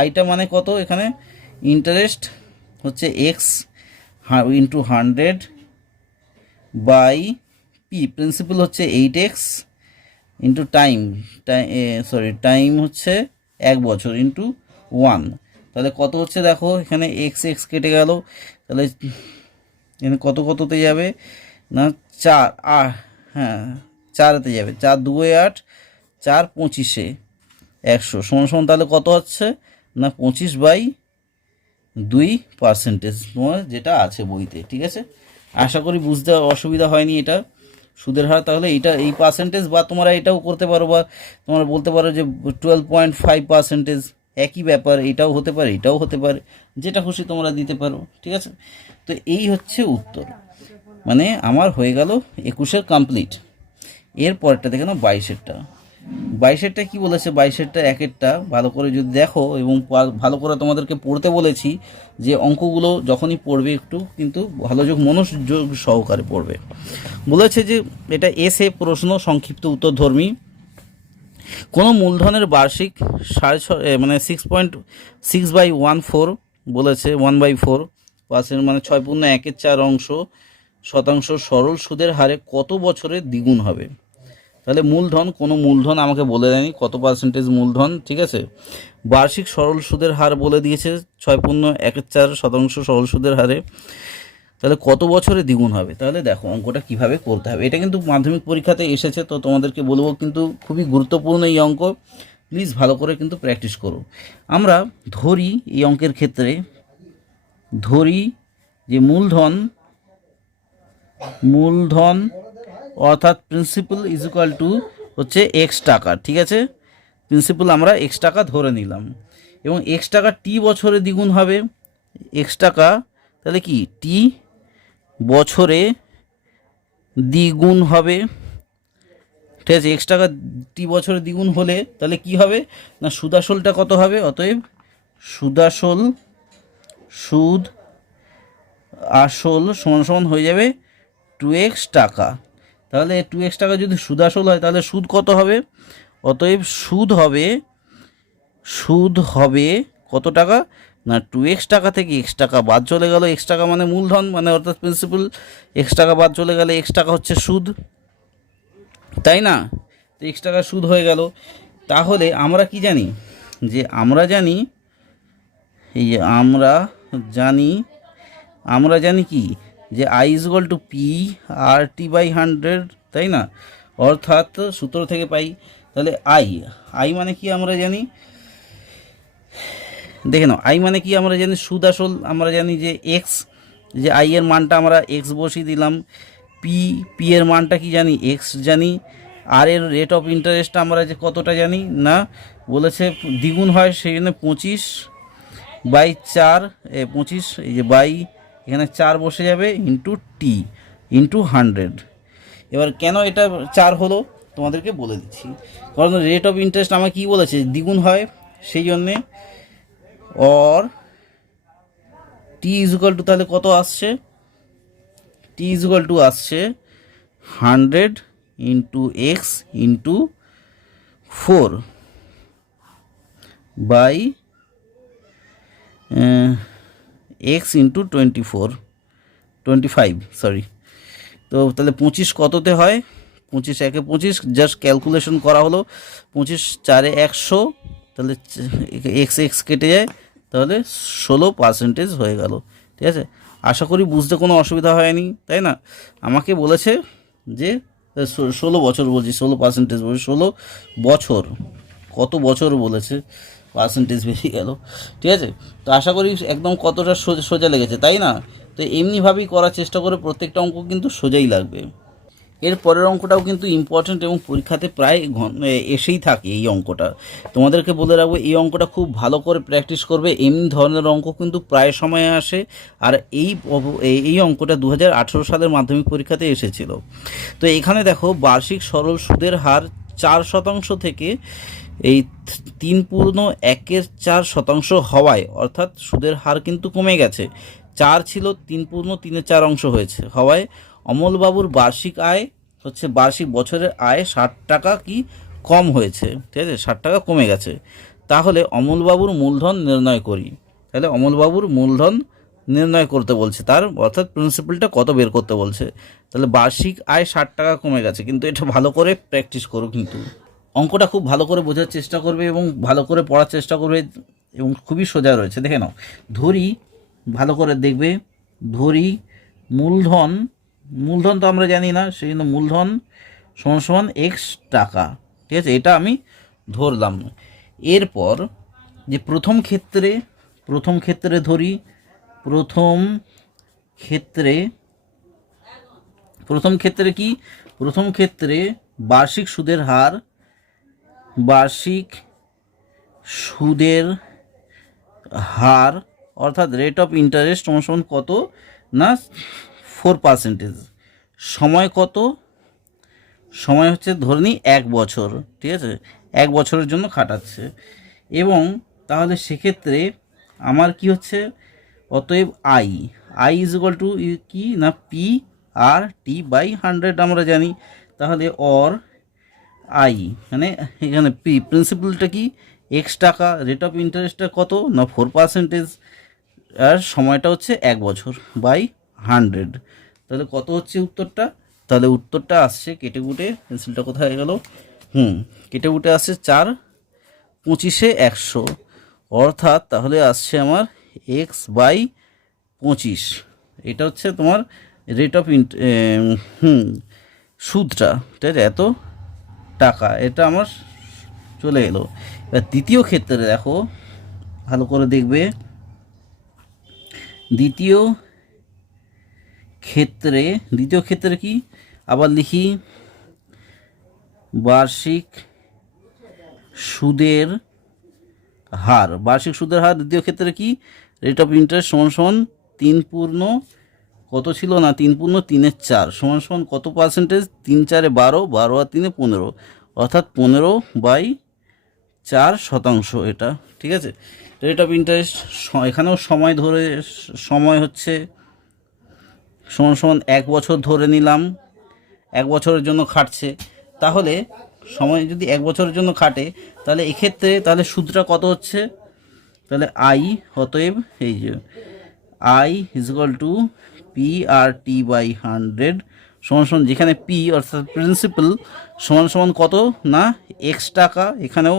আইটা মানে কত, এখানে ইন্টারেস্ট হচ্ছে x into 100 by P, principal হচ্ছে 8x ইন্টু টাইম হচ্ছে 1 বছর ইন্টু 1। তাহলে কত হচ্ছে দেখো, এখানে x কেটে গেল, তাহলে এখানে কততে যাবে না 4, হ্যাঁ 4-তে যাবে, 4 2 8, 4 25-এ 100 সমান তাহলে কত হচ্ছে না 25/2% তোমার যেটা আছে বইতে, ঠিক আছে। আশা করি বুঝতে অসুবিধা হয়নি এটা সুদের হার। তাহলে এই পার্সেন্টেজ বা তোমরা এটাও করতে পারো, বা তোমরা বলতে পারো যে 12.5%, একই ব্যাপার, এটাও হতে পারে, যেটা খুশি তোমরা দিতে পারো, ঠিক আছে। তো এই হচ্ছে উত্তর, মানে আমার হয়ে গেল 21-এর কমপ্লিট। এরপরটা দেখে নাও 22-এরটা কি বলেছে, 22-এরটা একেরটা ভালো করে যদি দেখো এবং ভালো করে তোমাদেরকে পড়তে বলেছি যে অঙ্কগুলো যখনই পড়বে একটু কিন্তু মনোযোগ সহকারে পড়বে। বলেছে যে এটা এসে প্রশ্ন, সংক্ষিপ্ত উত্তরধর্মী। কোনো মূলধনের বার্ষিক 6.6/14 বলেছে, 1/4% মানে 6.1/4 শতাংশ সরল সুদের হারে কত বছরে দ্বিগুণ হবে। তাহলে কোনো মূলধন আমাকে বলে দেয়নি কত পার্সেন্টেজ মূলধন, ঠিক আছে। বার্ষিক সরল সুদের হার বলে দিয়েছে 6.1/4% সরল সুদের হারে, তাহলে কত বছরে দ্বিগুণ হবে। তাহলে দেখো অঙ্কটা কিভাবে করতে হবে, এটা কিন্তু মাধ্যমিক পরীক্ষাতে এসেছে, তো তোমাদেরকে বলবো কিন্তু খুবই গুরুত্বপূর্ণ এই অঙ্ক, প্লিজ ভালো করে কিন্তু প্র্যাকটিস করো। আমরা ধরি এই অঙ্কের ক্ষেত্রে যে মূলধন অর্থাৎ প্রিন্সিপাল ইজ ইকুয়াল টু হচ্ছে এক্স টাকা, ঠিক আছে। প্রিন্সিপাল আমরা এক্স টাকা ধরে নিলাম এবং এক্স টাকা টি বছরে দ্বিগুণ হবে, এক্স টাকা তাহলে কি টি বছরে দ্বিগুণ হবে, ঠিক আছে। এক্স টাকা টি বছরে দ্বিগুণ হলে তাহলে কি হবে না সুদ আসলটা কত হবে, অতএব সুদ আসল সমান সমান হয়ে যাবে 2x টাকা। তাহলে 2x টাকা যদি সুদ আসল হয় তাহলে সুদ কত হবে? অতএব সুদ হবে কত টাকা না 2x টাকা থেকে x টাকা বাদ চলে গেল। x টাকা মানে মূলধন, মানে অর্থাৎ প্রিন্সিপাল। x টাকা বাদ চলে গেলে x টাকা হচ্ছে সুদ, তাই না? তো x টাকা সুদ হয়ে গেল। তাহলে আমরা কি জানি? যে আমরা জানি, এই যে আমরা জানি কি, যে I = P RT/100, তাই না? অর্থাৎ সূত্র থেকে পাই। তাহলে I মানে কি আমরা জানি, দেখে নাও। I মানে কি আমরা জানি? সুদ আসল আমরা জানি যে x, যে I এর মানটা আমরা x বসিয়ে দিলাম। P এর মানটা কি জানি? x জানি। আর এর রেট অফ ইন্টারেস্ট আমরা যে কতটা জানি না, বলেছে দ্বিগুণ হয়, সেই জন্য 25/4, 25, এই যে বাই এখানে 4 বসে যাবে, ইন্টু টি ইন্টু 100। এবার কেন এটা 4 হলো তোমাদেরকে বলে দিচ্ছি। কারণ রেট অফ ইন্টারেস্ট আমার কি বলেছে? দ্বিগুণ হয়, সেই জন্যে। অর টি ইজুকাল টু, তাহলে কত আসছে? টি ইজুকাল টু আসছে 100 into x into 4 by x into 25, sorry. তো তাহলে 25 কততে হয়? 25 একে 25, জাস্ট ক্যালকুলেশন করা হলো। 25 4 100, তাহলে এক্স কেটে যায়, তাহলে 16% হয়ে গেল। ঠিক আছে, আশা করি বুঝতে কোনো অসুবিধা হয়নি, তাই না? আমাকে বলেছে যে 16 বছর, বলছি 16% বলছি, 16 বছর, কত বছর বলেছে, পার্সেন্টেজ বেরিয়ে গেল। ঠিক আছে, তো আশা করি একদম কতটা সোজা লেগেছে, তাই না? তো এমনিভাবেই করার চেষ্টা করে, প্রত্যেকটা অঙ্ক কিন্তু সোজাই লাগবে। এর পরের অঙ্কটাও কিন্তু ইম্পর্ট্যান্ট এবং পরীক্ষাতে প্রায় এসেই থাকে এই অঙ্কটা। তোমাদেরকে বলে রাখবো, এই অঙ্কটা খুব ভালো করে প্র্যাকটিস করবে। এমনি ধরনের অঙ্ক কিন্তু প্রায় সময়ে আসে। আর এই অঙ্কটা 2018 সালের মাধ্যমিক পরীক্ষাতে এসেছিল। তো এখানে দেখো, বার্ষিক সরল সুদের হার 4% থেকে এই 3/1/4 হওয়ায়, অর্থাৎ সুদের হার কিন্তু কমে গেছে। 4 ছিল, 3/3/4 হয়েছে, হওয়ায় অমলবাবুর বার্ষিক আয় হচ্ছে, বার্ষিক বছরের আয় 60 টাকা কি কম হয়েছে। ঠিক আছে, 60 টাকা কমে গেছে। তাহলে অমলবাবুর মূলধন নির্ণয় করি। তাহলে অমলবাবুর মূলধন নির্ণয় করতে বলছে, তার অর্থাৎ প্রিন্সিপালটা কত বের করতে বলছে। তাহলে বার্ষিক আয় 60 টাকা কমে গেছে, কিন্তু এটা ভালো করে প্র্যাকটিস করো, কিন্তু অঙ্কটা খুব ভালো করে বোঝার চেষ্টা করবে এবং ভালো করে পড়ার চেষ্টা করবে, এবং খুবই সোজা রয়েছে। দেখে নাও, ধরি, ভালো করে দেখবে, ধরি মূলধন তো আমরা জানি না, সেই জন্য মূলধন সমান সমান এক্স টাকা। ঠিক আছে, এটা আমি ধরলাম। এরপর যে প্রথম ক্ষেত্রে ধরি, প্রথম ক্ষেত্রে কি, প্রথম ক্ষেত্রে বার্ষিক সুদের হার অর্থাৎ রেট অফ ইন্টারেস্ট সমান কত না 4%। সময় কত? সময় হচ্ছে ধরে নিই 1 বছর। ঠিক আছে, 1 বছরের জন্য খাটাচ্ছে। এবং তাহলে সেক্ষেত্রে আমার কি হচ্ছে? অতএব আই ইজ ইকুয়াল টু কি না PRT/100 আমরা জানি। তাহলে অর আই মানে এখানে প্রিন্সিপালটা কি এক্স টাকা, রেট অফ ইন্টারেস্টটা কত না 4%, আর সময়টা হচ্ছে 1 বছর বাই 100। তাহলে কত হচ্ছে উত্তরটা? তাহলে উত্তরটা আসছে, কেটে কুটে পেন্সিলটা কোথায় গেল, কেটে কুটে আসছে 4/25 অর্থাৎ তাহলে আসছে আমার x/25। এটা হচ্ছে তোমার রেট অফ সুদটা। ঠিক আছে, এত টাকা, এটা আমার চলে এলো। এবার দ্বিতীয় ক্ষেত্রে দেখো, ভালো করে দেখবে, দ্বিতীয় ক্ষেত্রে কি আবার লিখি, বার্ষিক সুদের হার দ্বিতীয় ক্ষেত্রে কি রেট অফ ইন্টারেস্ট সমান 3 কত ছিল না 3/3/4 সমান কত পার্সেন্টেজ? 3 4 12, 12 আর 3 15, অর্থাৎ 15/4 এটা। ঠিক আছে, রেট অফ ইন্টারেস্ট, এখানেও সময় ধরে, সময় হচ্ছে সমান সমান 1 বছর ধরে নিলাম, 1 বছরের জন্য খাটছে। তাহলে সময় যদি 1 বছরের জন্য খাটে, তাহলে এক্ষেত্রে তাহলে সুদটা কত হচ্ছে? তাহলে আই, অতএব এই যে I is equal to P R T by 100 সমান সমান, যেখানে পি অর্থাৎ প্রিন্সিপাল সমান সমান কত না এক্স টাকা, এখানেও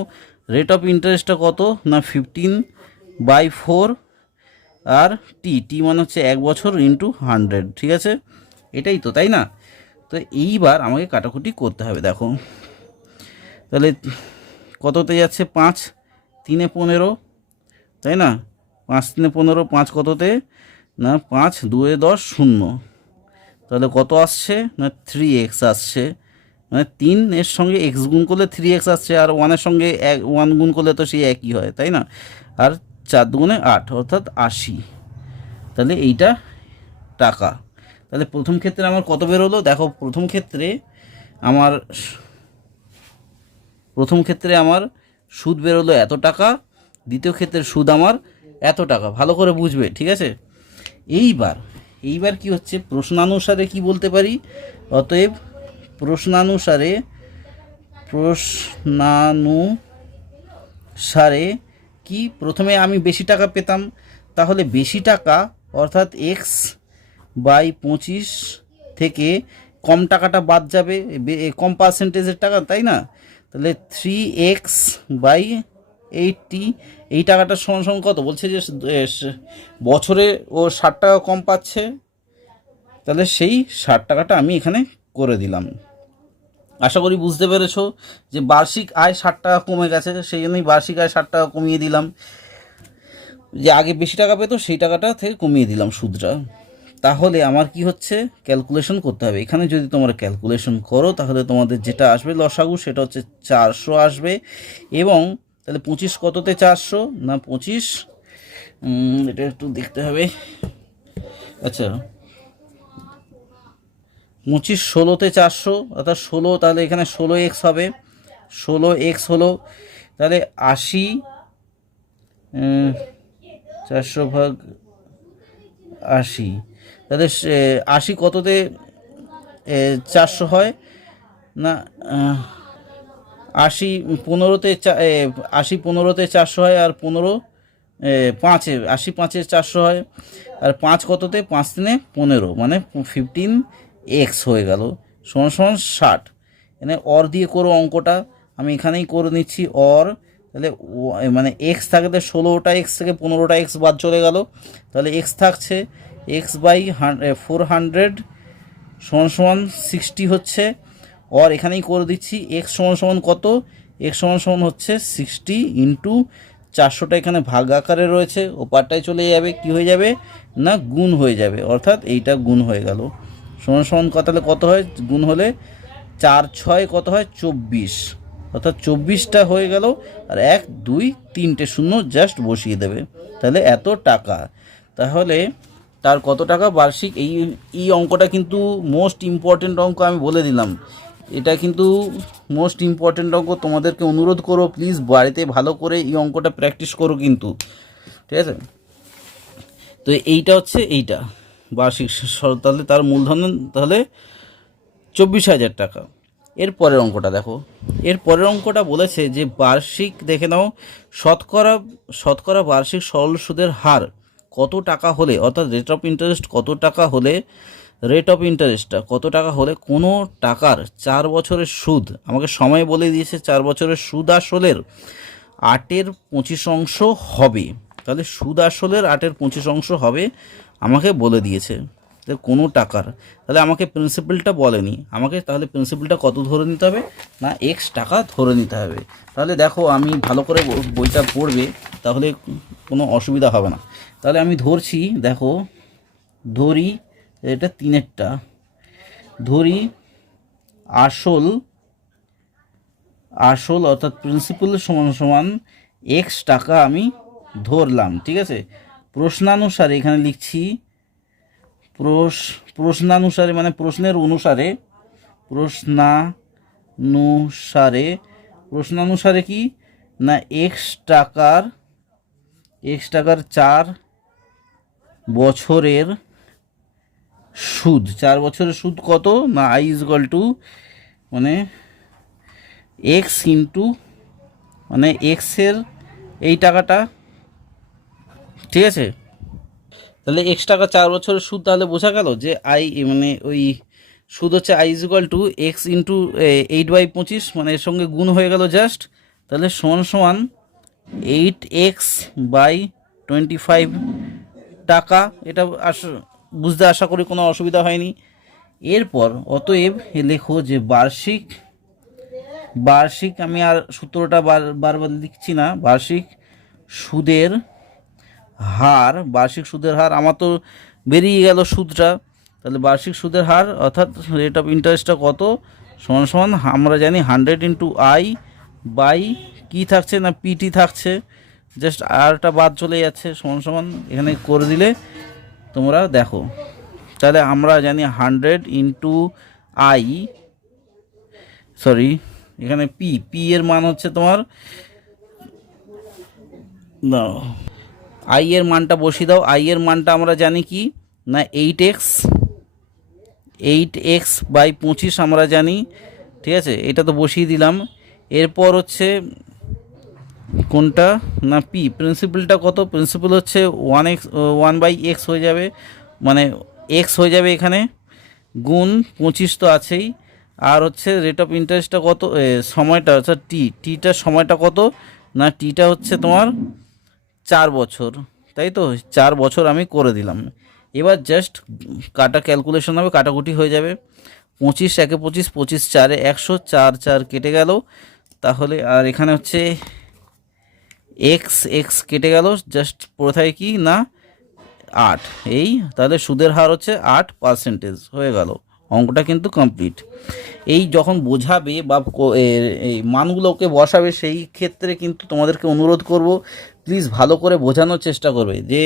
রেট অফ ইন্টারেস্টটা কত না 15/4, আর টি মানে হচ্ছে 1 বছর ইন্টু 100, ঠিক আছে? এটাই তো, তাই না? তো এইবার আমাকে কাটাকুটি করতে হবে। দেখো তাহলে কততে যাচ্ছে? 5 3 15, তাই না? 5 3 15, 5 কততে না 5 2 10 0, তাহলে কত আসছে না 3x আসছে। মানে 3 এর সঙ্গে x গুণ করলে 3x আসছে, আর 1 এর সঙ্গে 1 গুণ করলে তো সেই একই হয়, তাই না? আর 4 দুগুণে 8 অর্থাৎ 80। তাহলে এইটা টাকা। তাহলে প্রথম ক্ষেত্রে আমার কত বেরোলো? দেখো প্রথম ক্ষেত্রে আমার সুদ বেরোলো এত টাকা, দ্বিতীয় ক্ষেত্রে সুদ আমার এত টাকা। ভালো করে বুঝবে, ঠিক আছে? এইবার কি হচ্ছে, প্রশ্নানুসারে কি বলতে পারি? অতএব প্রশ্নানুসারে কি, প্রথমে আমি বেশি টাকা পেতাম, তাহলে বেশি টাকা অর্থাৎ x/25 থেকে কম টাকাটা বাদ যাবে, কম পার্সেন্টেজের টাকা, তাই না? তাহলে 3x/80, এই টাকাটা সমান সমান কত বলছে? যে বছরে ও 60 টাকা কম পাচ্ছে, তাহলে সেই 60 টাকাটা আমি এখানে করে দিলাম। আশা করি বুঝতে পেরেছো যে বার্ষিক আয় 60 টাকা কমে গেছে, সেই জন্যই বার্ষিক আয় 60 টাকা কমিয়ে দিলাম। যে আগে বেশি টাকা পেতো সেই টাকাটা থেকে কমিয়ে দিলাম সুদটা। তাহলে আমার কি হচ্ছে, ক্যালকুলেশন করতে হবে। এখানে যদি তোমরা ক্যালকুলেশন করো তাহলে তোমাদের যেটা আসবে লসাগু সেটা হচ্ছে 400 আসবে। এবং তাহলে 25 কততে 400 না 25, এটা একটু দেখতে হবে। আচ্ছা 25 16তে 400 অর্থাৎ 16, তাহলে এখানে 16x হবে। 16x হলো তাহলে 80, 400/80, তাহলে 80 কততে 400 হয় না 80 15তে 80 15তে 400 হয়, আর 15 5-এ 80 5-এ 400 হয়, আর 5 কততে 5 3 15, মানে 15x হয়ে গেল সমান সমান 60। এখানে অর দিয়ে করো অঙ্কটা, আমি এখানেই করে নিচ্ছি অর। তাহলে মানে এক্স থাকলে 16টা এক্স থেকে 15টা এক্স বাদ চলে গেল, তাহলে এক্স থাকছে x/400 সমান সমান 60 হচ্ছে। অর এখানেই করে দিচ্ছি, এক্স সমান সমান কত? এক্স সমান সমান হচ্ছে 60 ইন্টু 400টা এখানে ভাগ আকারে রয়েছে, ওপারটায় চলে যাবে, কি হয়ে যাবে না গুণ হয়ে যাবে, অর্থাৎ এইটা গুণ হয়ে গেল। সমান সমান তাহলে কত হয় গুণ হলে? 4 6 কত হয় 24, অর্থাৎ 24টা হয়ে গেল। আর 1 2 3টে শূন্য জাস্ট বসিয়ে দেবে, তাহলে এত টাকা। তাহলে তার কত টাকা বার্ষিক? এই অঙ্কটা কিন্তু মোস্ট ইম্পর্টেন্ট অঙ্ক, আমি বলে দিলাম। এটা কিন্তু মোস্ট ইম্পর্টেন্ট অঙ্ক, তোমাদেরকে অনুরোধ করো প্লিজ বাড়িতে ভালো করে এই অঙ্কটা প্র্যাকটিস করো কিন্তু, ঠিক আছে? তো এইটা হচ্ছে এইটা বার্ষিক, তাহলে তার মূলধন তাহলে 24,000 টাকা। এর পরের অঙ্কটা দেখো, এর পরের অঙ্কটা বলেছে যে বার্ষিক, দেখে নাও, শতকরা বার্ষিক সরল সুদের হার কত টাকা হলে, অর্থাৎ রেট অফ ইন্টারেস্টটা কত টাকা হলে কোনো টাকার 4 বছরের সুদ, আমাকে সময় বলে দিয়েছে 4 বছরের সুদ আসলের 8/25 হবে। তাহলে সুদ আসলের 8/25 হবে আমাকে বলে দিয়েছে কোনো টাকার। তাহলে আমাকে প্রিন্সিপালটা বলেনি, আমাকে তাহলে প্রিন্সিপালটা কত ধরে নিতে হবে না এক্স টাকা ধরে নিতে হবে। তাহলে দেখো আমি ভালো করে বইটা পড়বে, তাহলে কোনো অসুবিধা হবে না। তাহলে আমি ধরছি, দেখো ধরি এটা 3-এরটা ধরি, আসল অর্থাৎ প্রিন্সিপাল সমান সমান এক্স টাকা আমি ধরলাম, ঠিক আছে? প্রশ্নানুসারে এখানে লিখছি, প্রশ্নানুসারে মানে প্রশ্নের অনুসারে, প্রশ্নানুসারে কি না এক্স টাকার 4 বছরের সুদ, 4 বছরের সুদ কত না আই ইজকাল টু মানে এক্স ইন্টু মানে এক্সের এই টাকাটা, ঠিক আছে। তাহলে এক্স টাকা 4 বছরের সুদ, তাহলে বোঝা গেল যে আই মানে ওই সুদ হচ্ছে I equal to x into 8/25, মানে এর সঙ্গে গুণ হয়ে গেল জাস্ট। তাহলে সমান সমান 8x/25 টাকা। এটা বুঝতে আশা করি কোনো অসুবিধা হয়নি। এরপর অতএব লেখো যে বার্ষিক আমি আর সূত্রটা বারবার লিখছি না, বার্ষিক সুদের হার আমার তো বেরিয়ে গেল সুদটা। তাহলে বার্ষিক সুদের হার অর্থাৎ রেট অফ ইন্টারেস্টটা কত সমান সমান আমরা জানি 100 ইন্টু আই বাই কী থাকছে না পিটি থাকছে, জাস্ট আরটা বাদ চলে যাচ্ছে, সমান সমান এখানে করে দিলে তোমরা দেখো। তাহলে আমরা জানি 100 ইন্টু আই, সরি এখানে পি এর মান হচ্ছে তোমার না, আই এর মানটা বসিয়ে দাও। আই এর মানটা আমরা জানি কি না 8x/25 আমরা জানি, ঠিক আছে, এটা তো বসিয়ে দিলাম। এরপর হচ্ছে কোনটা না পি, প্রিন্সিপালটা কত, প্রিন্সিপাল হচ্ছে 1x হয়ে যাবে, মানে এক্স হয়ে যাবে এখানে, গুণ 25 তো আছেই। আর হচ্ছে রেট অফ ইন্টারেস্টটা কত, সময়টা অর্থাৎ টিটার সময়টা কত না টিটা হচ্ছে তোমার 4 বছর, তাই তো 4 বছর আমি করে দিলাম। এবার জাস্ট কাটা ক্যালকুলেশন হবে, কাটাকুটি হয়ে যাবে। 25 একে 25, 25 4 100, 4 কেটে গেল। তাহলে আর এখানে হচ্ছে এক্স কেটে গেল, জাস্ট কোথায় কি না 8, এই তাহলে সুদের হার হচ্ছে 8% হয়ে গেল। অঙ্কটা কিন্তু কমপ্লিট। এই যখন বোঝাবে বা এই মানগুলোকে বসাবে সেই ক্ষেত্রে কিন্তু তোমাদেরকে অনুরোধ করব প্লিজ ভালো করে বোঝানোর চেষ্টা করবে যে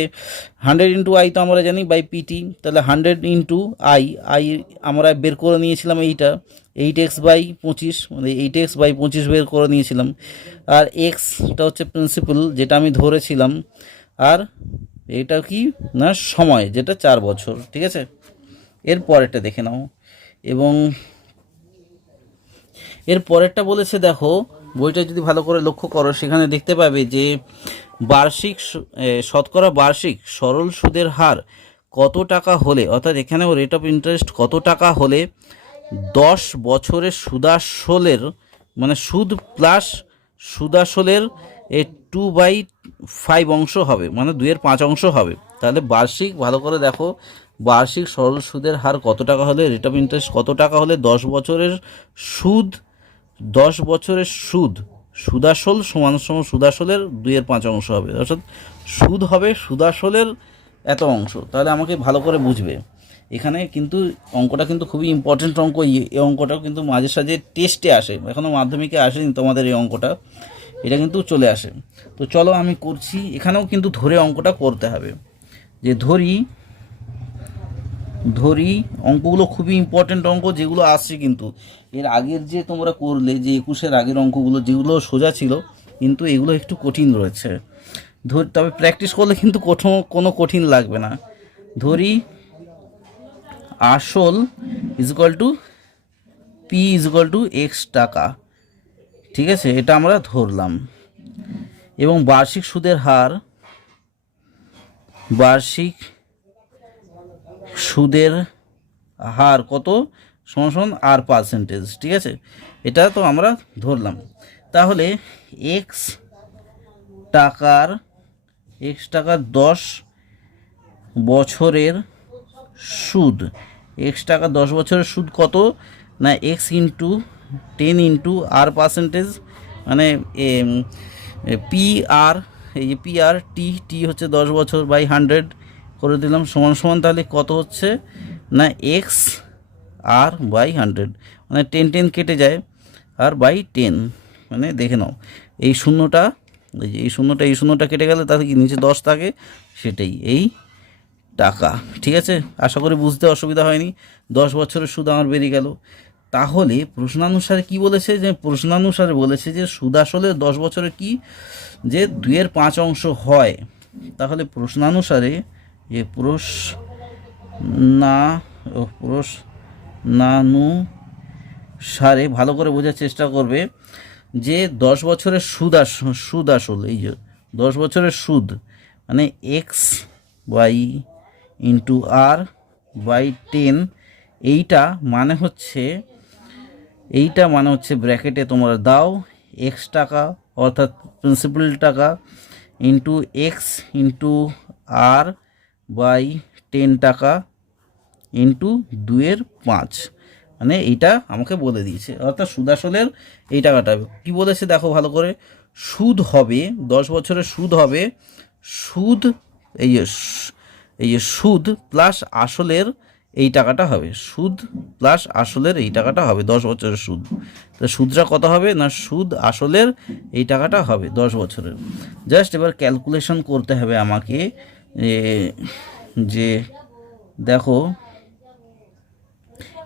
100 ইন্টু আই তো আমরা জানি বাই পিটি, তাহলে 100 ইন্টু আই আমরা বের করে নিয়েছিলাম এইটা 8x/25, মানে 8x/25 বের করে নিয়েছিলাম। আর এক্সটা হচ্ছে প্রিন্সিপাল যেটা আমি ধরেছিলাম, আর এটা কি না সময় যেটা 4 বছর, ঠিক আছে। এর পরেরটা দেখে নাও, এবং এর পরেরটা বলেছে দেখো বইটা যদি ভালো করে লক্ষ্য করো সেখানে দেখতে পাবে যে শতকরা বার্ষিক সরল সুদের হার কত টাকা হলে, অর্থাৎ এখানেও রেট অফ ইন্টারেস্ট কত টাকা হলে 10 বছরের সুদাসলের মানে সুদ প্লাস সুদাসলের 2/5 অংশ হবে, মানে 2/5 অংশ হবে। তাহলে বার্ষিক ভালো করে দেখো, বার্ষিক সরল সুদের হার কত টাকা হলে, রেট অফ ইন্টারেস্ট কত টাকা হলে 10 বছরের সুদাসল সমান সমান সুদাসলের 2/5 অংশ হবে, অর্থাৎ সুদ হবে সুদাসলের এত অংশ। তাহলে আমাকে ভালো করে বুঝবে এখানে কিন্তু অঙ্কটা কিন্তু খুবই ইম্পর্টেন্ট অঙ্ক। এই অঙ্কটাও কিন্তু মাঝে সাঝে টেস্টে আসে, এখনও মাধ্যমিকে আসেনি তোমাদের এই অঙ্কটা, এটা কিন্তু চলে আসে। তো চলো আমি করছি, এখানেও কিন্তু ধরে অঙ্কটা করতে হবে। যে ধরি অঙ্কগুলো খুবই ইম্পর্টেন্ট অঙ্ক, যেগুলো আসছে কিন্তু এর আগের যে তোমরা করলে যে 21-এর আগের অঙ্কগুলো যেগুলো সোজা ছিল, কিন্তু এগুলো একটু কঠিন রয়েছে। তবে প্র্যাকটিস করলে কিন্তু কোনো কঠিন লাগবে না। ধরি আসল equal to P equal to x টাকা, ঠিক আছে, এটা আমরা ধরলাম। এবং বার্ষিক সুদের হার কত সমান R%, ঠিক আছে, এটা তো আমরা ধরলাম। তাহলে এক্স টাকার 10 বছরের সুদ, এক্স টাকা 10 বছরের সুদ কত না এক্স ইন্টু 10 ইন্টু R%, মানে পি আর, এই যে পি আর টি হচ্ছে 10 বছর বাই 100 করে দিলাম সমান সমান, তাহলে কত হচ্ছে না এক্স আর বাই 100, মানে 10 কেটে যায় আর বাই 10, মানে দেখে নাও এই শূন্যটা এই শূন্যটা কেটে গেলে তাহলে কি নিচে 10 থাকে, সেটাই এই টাকা, ঠিক আছে। আশা করি বুঝতে অসুবিধা হয়নি। 10 বছরের সুদ আমার বেরিয়ে গেল। তাহলে প্রশ্নানুসারে কি বলেছে, যে প্রশ্নানুসারে বলেছে যে সুদ আসলে 10 বছরে কি যে 2/5 অংশ হয়। তাহলে প্রশ্নানুসারে যে প্রশ্নানুসারে ভালো করে বোঝার চেষ্টা করবে যে 10 বছরের সুদ আসল, এই যে 10 বছরের সুদ মানে x by into R by 10, এইটা মানে হচ্ছে ব্র্যাকেটে তোমরা দাও এক্স টাকা অর্থাৎ প্রিন্সিপাল টাকা into x into R by 10 টাকা ইন্টু 2/5, মানে এইটা আমাকে বলে দিয়েছে, অর্থাৎ সুদ আসলের এই টাকাটা কি বলেছে দেখো ভালো করে। সুদ হবে 10 বছরের সুদ হবে সুদ এই যে সুদ প্লাস আসলের এই টাকাটা হবে, সুদ প্লাস আসলের এই টাকাটা হবে 10 বছরের সুদ। তো সুদটা কত হবে না সুদ আসলের এই টাকাটা হবে 10 বছরের। জাস্ট এবার ক্যালকুলেশন করতে হবে আমাকে যে দেখো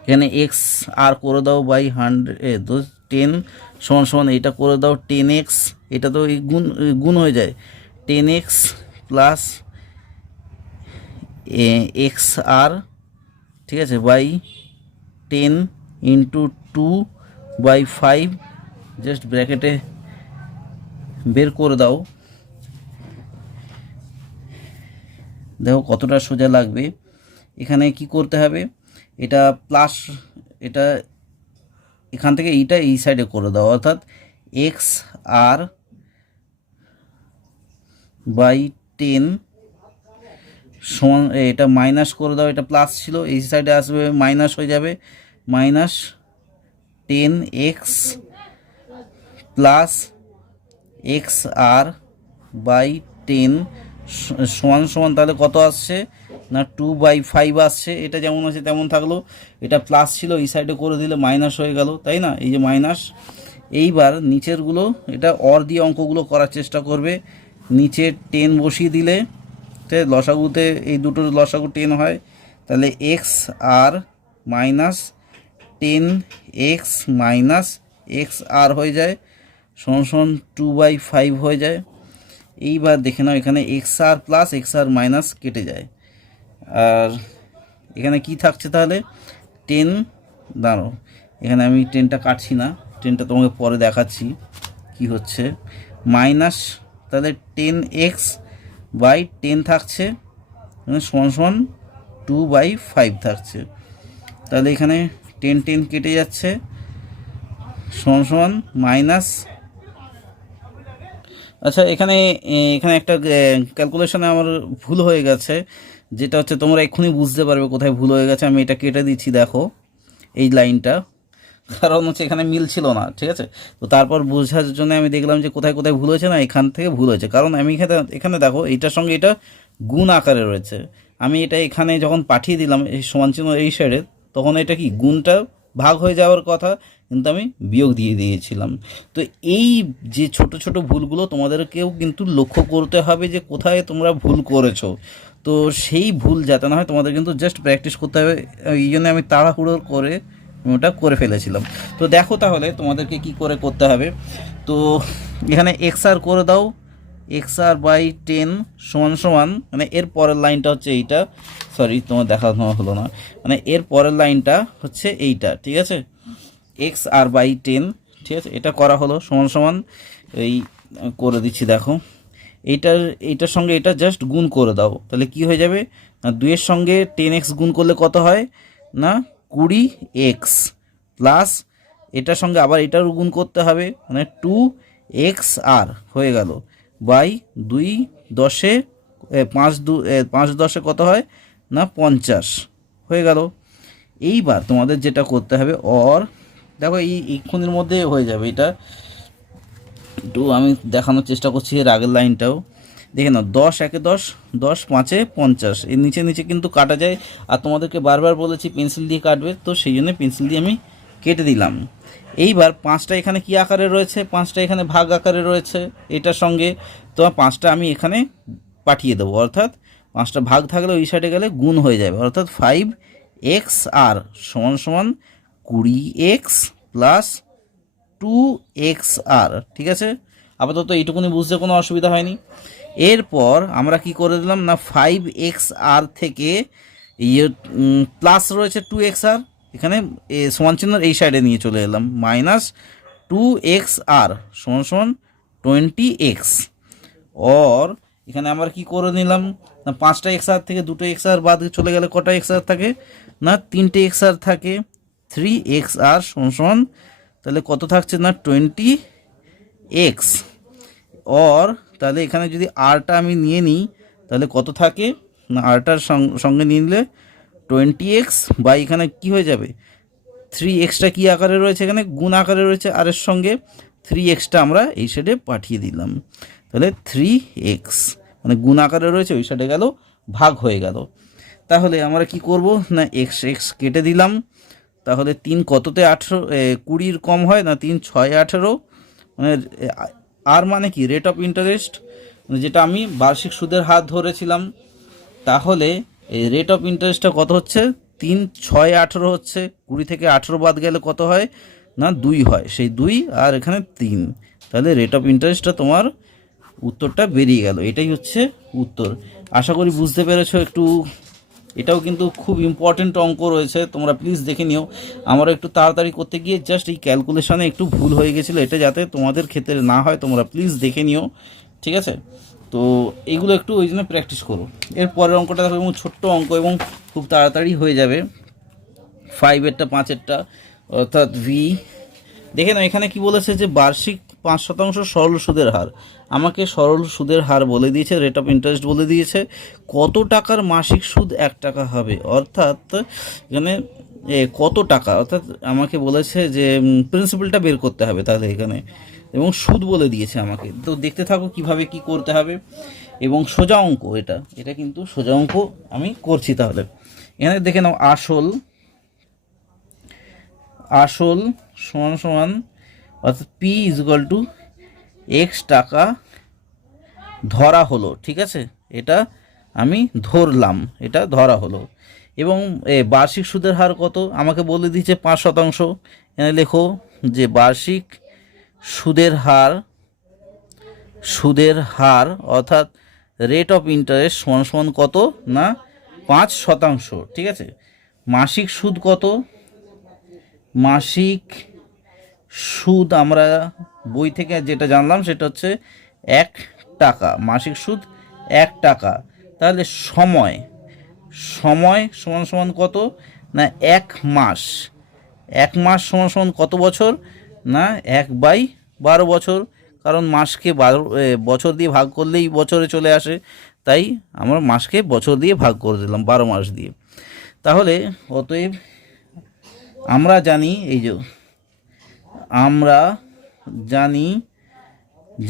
এখানে এক্স আর করে দাও বাই 10 সমান এইটা করে দাও 10x, এটা তো গুণ হয়ে যায় 10x প্লাস এক্স আর, ঠিক আছে, বাই 10 ইন্টু 2/5, জাস্ট ব্র্যাকেটে বের করে দাও। দেখো কতটা সোজা লাগবে। এখানে কি করতে হবে, এটা প্লাস এটা এখান থেকে এইটা এই সাইডে করে দাও, অর্থাৎ এক্স আর বাই 10 সমান, এটা মাইনাস করে দাও, এটা প্লাস ছিল এই সাইডে আসবে মাইনাস হয়ে যাবে, minus 10x plus x R by 10 সমান তাহলে কত আসছে না 2/5 আসছে। এটা যেমন আছে তেমন থাকলো, এটা প্লাস ছিল এই সাইডে করে দিলে মাইনাস হয়ে গেল, তাই না, এই যে মাইনাস। এইবার নিচেরগুলো এটা অর দিয়ে অঙ্কগুলো করার চেষ্টা করবে, নিচে 10 বসিয়ে দিলে লসাগুতে এই দুটোর লসাগু 10 হয়, তাহলে এক্স আর মাইনাস 10x মাইনাস এক্স আর হয়ে যায় সমান 2/5 হয়ে যায়। এইবার দেখে নাও এখানে এক্স আর প্লাস এক্স আর মাইনাস কেটে যায়, আর এখানে কি থাকছে তাহলে 10, দাঁড়ো এখানে আমি 10টা কাটছি না, 10টা তোমাকে পরে দেখাচ্ছি কি হচ্ছে, মাইনাস তাহলে 10x বাই 10 থাকছে সমান 2/5 থাকছে, তাহলে এখানে 10 কেটে যাচ্ছে সমান মাইনাস। আচ্ছা এখানে একটা ক্যালকুলেশনে আমার ভুল হয়ে গেছে, যেটা হচ্ছে তোমরা এক্ষুনি বুঝতে পারবে কোথায় ভুল হয়ে গেছে। আমি এটা কেটে দিচ্ছি, দেখো এই লাইনটা, কারণ হচ্ছে এখানে মিল ছিল না, ঠিক আছে। তো তারপর বোঝার জন্য আমি দেখলাম যে কোথায় কোথায় ভুল হয়েছে, না এখান থেকে ভুল হয়েছে, কারণ আমি এখানে দেখো এইটার সঙ্গে এটা গুণ আকারে রয়েছে, আমি এটা এখানে যখন পাঠিয়ে দিলাম এই সমান চিহ্ন এই সাইডে, তখন এটা কি গুণটা ভাগ হয়ে যাওয়ার কথা, কিন্তু আমি বিয়োগ দিয়ে দিয়েছিলাম। তো এই যে ছোট ছোট ভুলগুলো তোমাদেরকেও কিন্তু লক্ষ্য করতে হবে যে কোথায় তোমরা ভুল করেছো, তো সেই ভুল যাতে না হয় তোমাদের কিন্তু জাস্ট প্র্যাকটিস করতে হবে। এই জন্য আমি তাড়াহুড়ো করে ওটা করে ফেলেছিলাম। তো দেখো তাহলে তোমাদেরকে কি করে করতে হবে। তো এখানে এক্স আর করে দাও, এক্স আর বাই 10 সমান মানে এর পরের লাইনটা হচ্ছে এইটা, সরি তোমার দেখানো হলো না, মানে এর পরের লাইনটা হচ্ছে এইটা, ঠিক আছে, এক্স আর বাই 10, ঠিক আছে, এটা করা হলো সমান এই করে দিচ্ছি। দেখো এইটার সঙ্গে এটা জাস্ট গুণ করে দাও, তাহলে কি হয়ে যাবে না 2-এর সঙ্গে 10x গুণ করলে কত হয় না 20x প্লাস এটার সঙ্গে আবার এটার গুণ করতে হবে, মানে 2x আর হয়ে গেল বাই 2 10-এ 5 10-এ কত হয় না 50 হয়ে গেল। এইবার তোমাদের যেটা করতে হবে অর, দেখো এইক্ষণের মধ্যে হয়ে যাবে, এটা একটু আমি দেখানোর চেষ্টা করছি এর আগের লাইনটাও দেখে নাও, 10 একে 10, 10 5-এ 50, এর নিচে কিন্তু কাটা যায়, আর তোমাদেরকে বারবার বলেছি পেন্সিল দিয়ে কাটবে, তো সেই জন্য পেন্সিল দিয়ে আমি কেটে দিলাম। এইবার 5টা এখানে কি আকারে রয়েছে, 5টা এখানে ভাগ আকারে রয়েছে এটার সঙ্গে, তো 5টা আমি এখানে পাঠিয়ে দেবো, অর্থাৎ 5টা ভাগ থাকলে ওই সাইডে গেলে গুণ হয়ে যাবে, অর্থাৎ 5x আর সমান 20x প্লাস 2x আর, ঠিক আছে। আপাতত এইটুকুনি বুঝতে কোনো অসুবিধা হয়নি। এরপর আমরা কি করে দিলাম না 5x আর থেকে প্লাস রয়েছে 2xr, এখানে সমান চিহ্ন এই সাইডে নিয়ে চলে এলাম, মাইনাস 2xr সমান সমান 20x। অর এখানে আমরা কি করে নিলাম না, 5টা xr থেকে 2টো xr বাদ চলে গেলে কটা xr থাকে না, 3টে xr থাকে, 3xr সমান সমান তাহলে কত থাকছে না 20x। অর তাহলে এখানে যদি আরটা আমি নিয়ে নিই তাহলে কত থাকে না, আরটার সঙ্গে নিয়ে নিলে 20x বা এখানে কি হয়ে যাবে 3xটা কি আকারে রয়েছে, এখানে গুণ আকারে রয়েছে আর এর সঙ্গে 3xটা আমরা এই সাইডে পাঠিয়ে দিলাম, তাহলে 3x মানে গুণ আকারে রয়েছে, ওই সাইডে গেল ভাগ হয়ে গেল। তাহলে আমরা কি করব না x কেটে দিলাম, তাহলে 3 কততে 18 20 কম হয় না, 3 6 18 মানে আর মানে কি রেট অফ ইন্টারেস্ট, যেটা আমি বার্ষিক সুদের হার ধরেছিলাম। তাহলে এই রেট অফ ইন্টারেস্টটা কত হচ্ছে 3 6 18 হচ্ছে, 20 থেকে 18 বাদ গেলে কত হয় না 2 হয়, সেই 2 আর এখানে 3, তাহলে রেট অফ ইন্টারেস্টটা তোমার উত্তরটা বেরিয়ে গেল। এটাই হচ্ছে উত্তর। আশা করি বুঝতে পেরেছো একটু। এটাও কিন্তু খুব ইম্পর্টেন্ট অঙ্ক রয়েছে, তোমরা প্লিজ দেখে নিও। আমারও একটু তাড়াতাড়ি করতে গিয়ে জাস্ট এই ক্যালকুলেশনে একটু ভুল হয়ে গেছিলো, এটা যাতে তোমাদের ক্ষেত্রে না হয় তোমরা প্লিজ দেখে নিও, ঠিক আছে? তো এইগুলো একটু ওই জন্য প্র্যাকটিস করো। এর পরের অঙ্কটা দেখো, এবং ছোট্ট অঙ্ক এবং খুব তাড়াতাড়ি হয়ে যাবে, 5এরটা 5এরটা, অর্থাৎ ভি। দেখে নাও এখানে কি বলেছে যে বার্ষিক 5% সরল সুদের হার। আমাকে সরল সুদের হার বলে দিয়েছে, রেট অফ ইন্টারেস্ট বলে দিয়েছে, কত টাকার মাসিক সুদ 1 টাকা হবে, অর্থাৎ এখানে কত টাকা, অর্থাৎ আমাকে বলেছে যে প্রিন্সিপালটা বের করতে হবে তাহলে এখানে, এবং সুদ বলে দিয়েছে আমাকে। তো দেখতে থাকো কিভাবে কি করতে হবে, এবং সোজা অঙ্ক এটা কিন্তু সোজা অঙ্ক আমি করছি। তাহলে এখানে দেখে নাও, আসল সমান সমান অর্থাৎ পি ইজুয়াল টু এক্স টাকা ধরা হলো, ঠিক আছে? এটা আমি ধরলাম, এটা ধরা হলো। এবং বার্ষিক সুদের হার কত আমাকে বলে দিয়েছে 5%। এখানে লেখো যে বার্ষিক সুদের হার অর্থাৎ রেট অফ ইন্টারেস্ট সমান সমান কত না 5%, ঠিক আছে? মাসিক সুদ কত, মাসিক সুদ আমরা বই থেকে যেটা জানলাম সেটা হচ্ছে 1 টাকা, মাসিক সুদ 1 টাকা। তাহলে সময় সমান সমান কত না 1 মাস, 1 মাস সমান সমান কত বছর না 1/12 বছর, কারণ মাসকে বছর দিয়ে ভাগ করলেই বছরে চলে আসে, তাই আমরা মাসকে বছর দিয়ে ভাগ করে দিলাম 12 মাস দিয়ে। তাহলে অতএব আমরা জানি, এই যে আমরা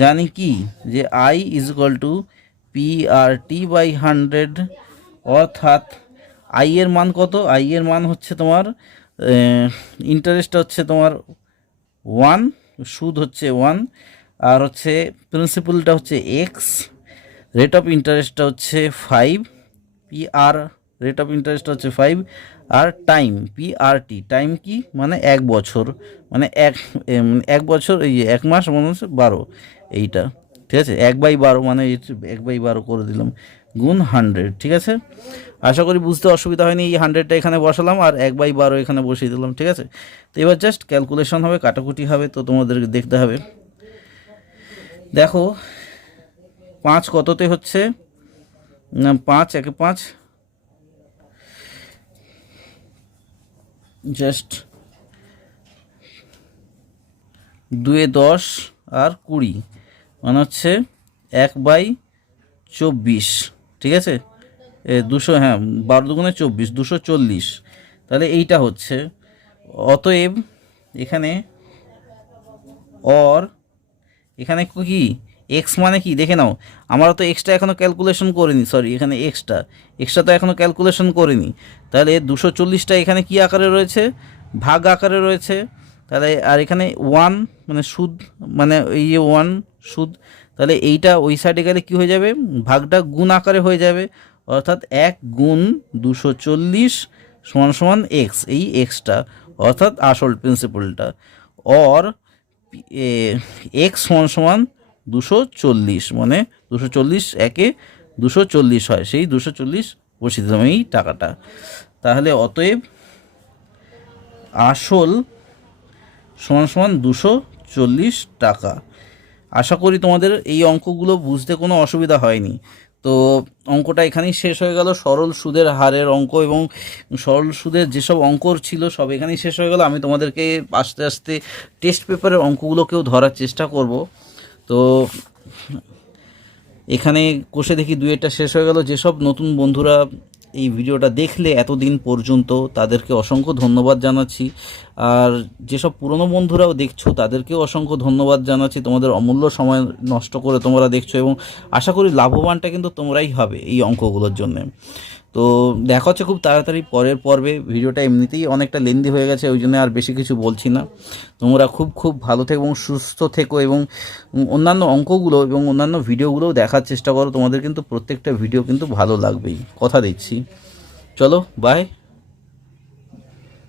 জানি কি যে I is equal two PRT/100, অর্থাৎ I এর মান কত, I এর মান হচ্ছে তোমার ইন্টারেস্ট হচ্ছে তোমার 1, সুদ হচ্ছে 1, আর হচ্ছে প্রিন্সিপালটা হচ্ছে x, রেট অফ ইন্টারেস্টটা হচ্ছে 5, PR রেট অফ ইন্টারেস্ট হচ্ছে 5, আর টাইম PRT, টাইম কি মানে 1 বছর, মানে 1 বছর, এই 1 মাস মানে হচ্ছে 12, এইটা ঠিক আছে? 1/12 মানে 1/12 করে দিলাম গুণ 100, ঠিক আছে? আশা করি বুঝতে অসুবিধা হয়নি। এই 100টা এখানে বসালাম আর 1/12 এখানে বসিয়ে দিলাম, ঠিক আছে? তো এবার জাস্ট ক্যালকুলেশন হবে, কাটাকুটি হবে, তো তোমাদেরকে দেখতে হবে। দেখো 5 কততে হচ্ছে না, 5 একে 5, জাস্ট 2 এ 10 আর 20 মানে হচ্ছে 1/24, ঠিক আছে? 200, হ্যাঁ 12 দুগুণে 24, 240। তাহলে এইটা হচ্ছে, অতএব এখানে এখানে কি এক্স মানে কি দেখে নাও, আমরা তো এক্সটা এখনও ক্যালকুলেশন করিনি, সরি এখানে এক্সটা তো এখনও ক্যালকুলেশন করিনি। তাহলে 240টা এখানে কি আকারে রয়েছে, ভাগ আকারে রয়েছে। তাহলে আর এখানে 1 মানে সুদ, মানে এই 1 সুদ, তাহলে এইটা ওই সাইডে গেলে কি হয়ে যাবে, ভাগটা গুণ আকারে হয়ে যাবে, অর্থাৎ 1 গুণ 240 সমান সমান এক্স, এই এক্সটা অর্থাৎ আসল প্রিন্সিপালটা, অর এক্স সমান সমান 240, মানে 240 একে 240 হয়, সেই 240 বসিয়ে দিলাম এই টাকাটা। তাহলে অতএব আসল সমান সমান 240 টাকা। আশা করি তোমাদের এই অঙ্কগুলো বুঝতে কোনো অসুবিধা হয়নি। তো অঙ্কটা এখানেই শেষ হয়ে গেল। সরল সুদের হারের অঙ্ক এবং সরল সুদের যেসব অঙ্ক ছিল সব এখানেই শেষ হয়ে গেল। আমি তোমাদেরকে আস্তে আস্তে টেস্ট পেপারের অঙ্কগুলোকেও ধরার চেষ্টা করব। তো এখানে কষে দেখি দুইটা শেষ হয়ে গেল। যেসব নতুন বন্ধুরা এই ভিডিওটা দেখলে এতদিন পর্যন্ত তাদেরকে অসংখ্য ধন্যবাদ জানাচ্ছি। আর যেসব পুরনো বন্ধুরাও দেখছো তাদেরকেও অসংখ্য ধন্যবাদ জানাচ্ছি। তোমাদের অমূল্য সময় নষ্ট করে তোমরা দেখছো এবং আশা করি লাভবানটা কিন্তু তোমরাই হবে এই অঙ্কগুলোর জন্য। তো দেখা হচ্ছে খুব তাড়াতাড়ি পরের পর্বে। ভিডিওটা এমনিতেই অনেকটা লেন্দি হয়ে গেছে, ওই জন্য আর বেশি কিছু বলছি না। তোমরা খুব খুব ভালো থেকো এবং সুস্থ থেকো এবং অন্যান্য অঙ্কগুলো এবং অন্যান্য ভিডিওগুলোও দেখার চেষ্টা করো। তোমাদের কিন্তু প্রত্যেকটা ভিডিও কিন্তু ভালো লাগবেই, কথা দিচ্ছি। চলো বাই।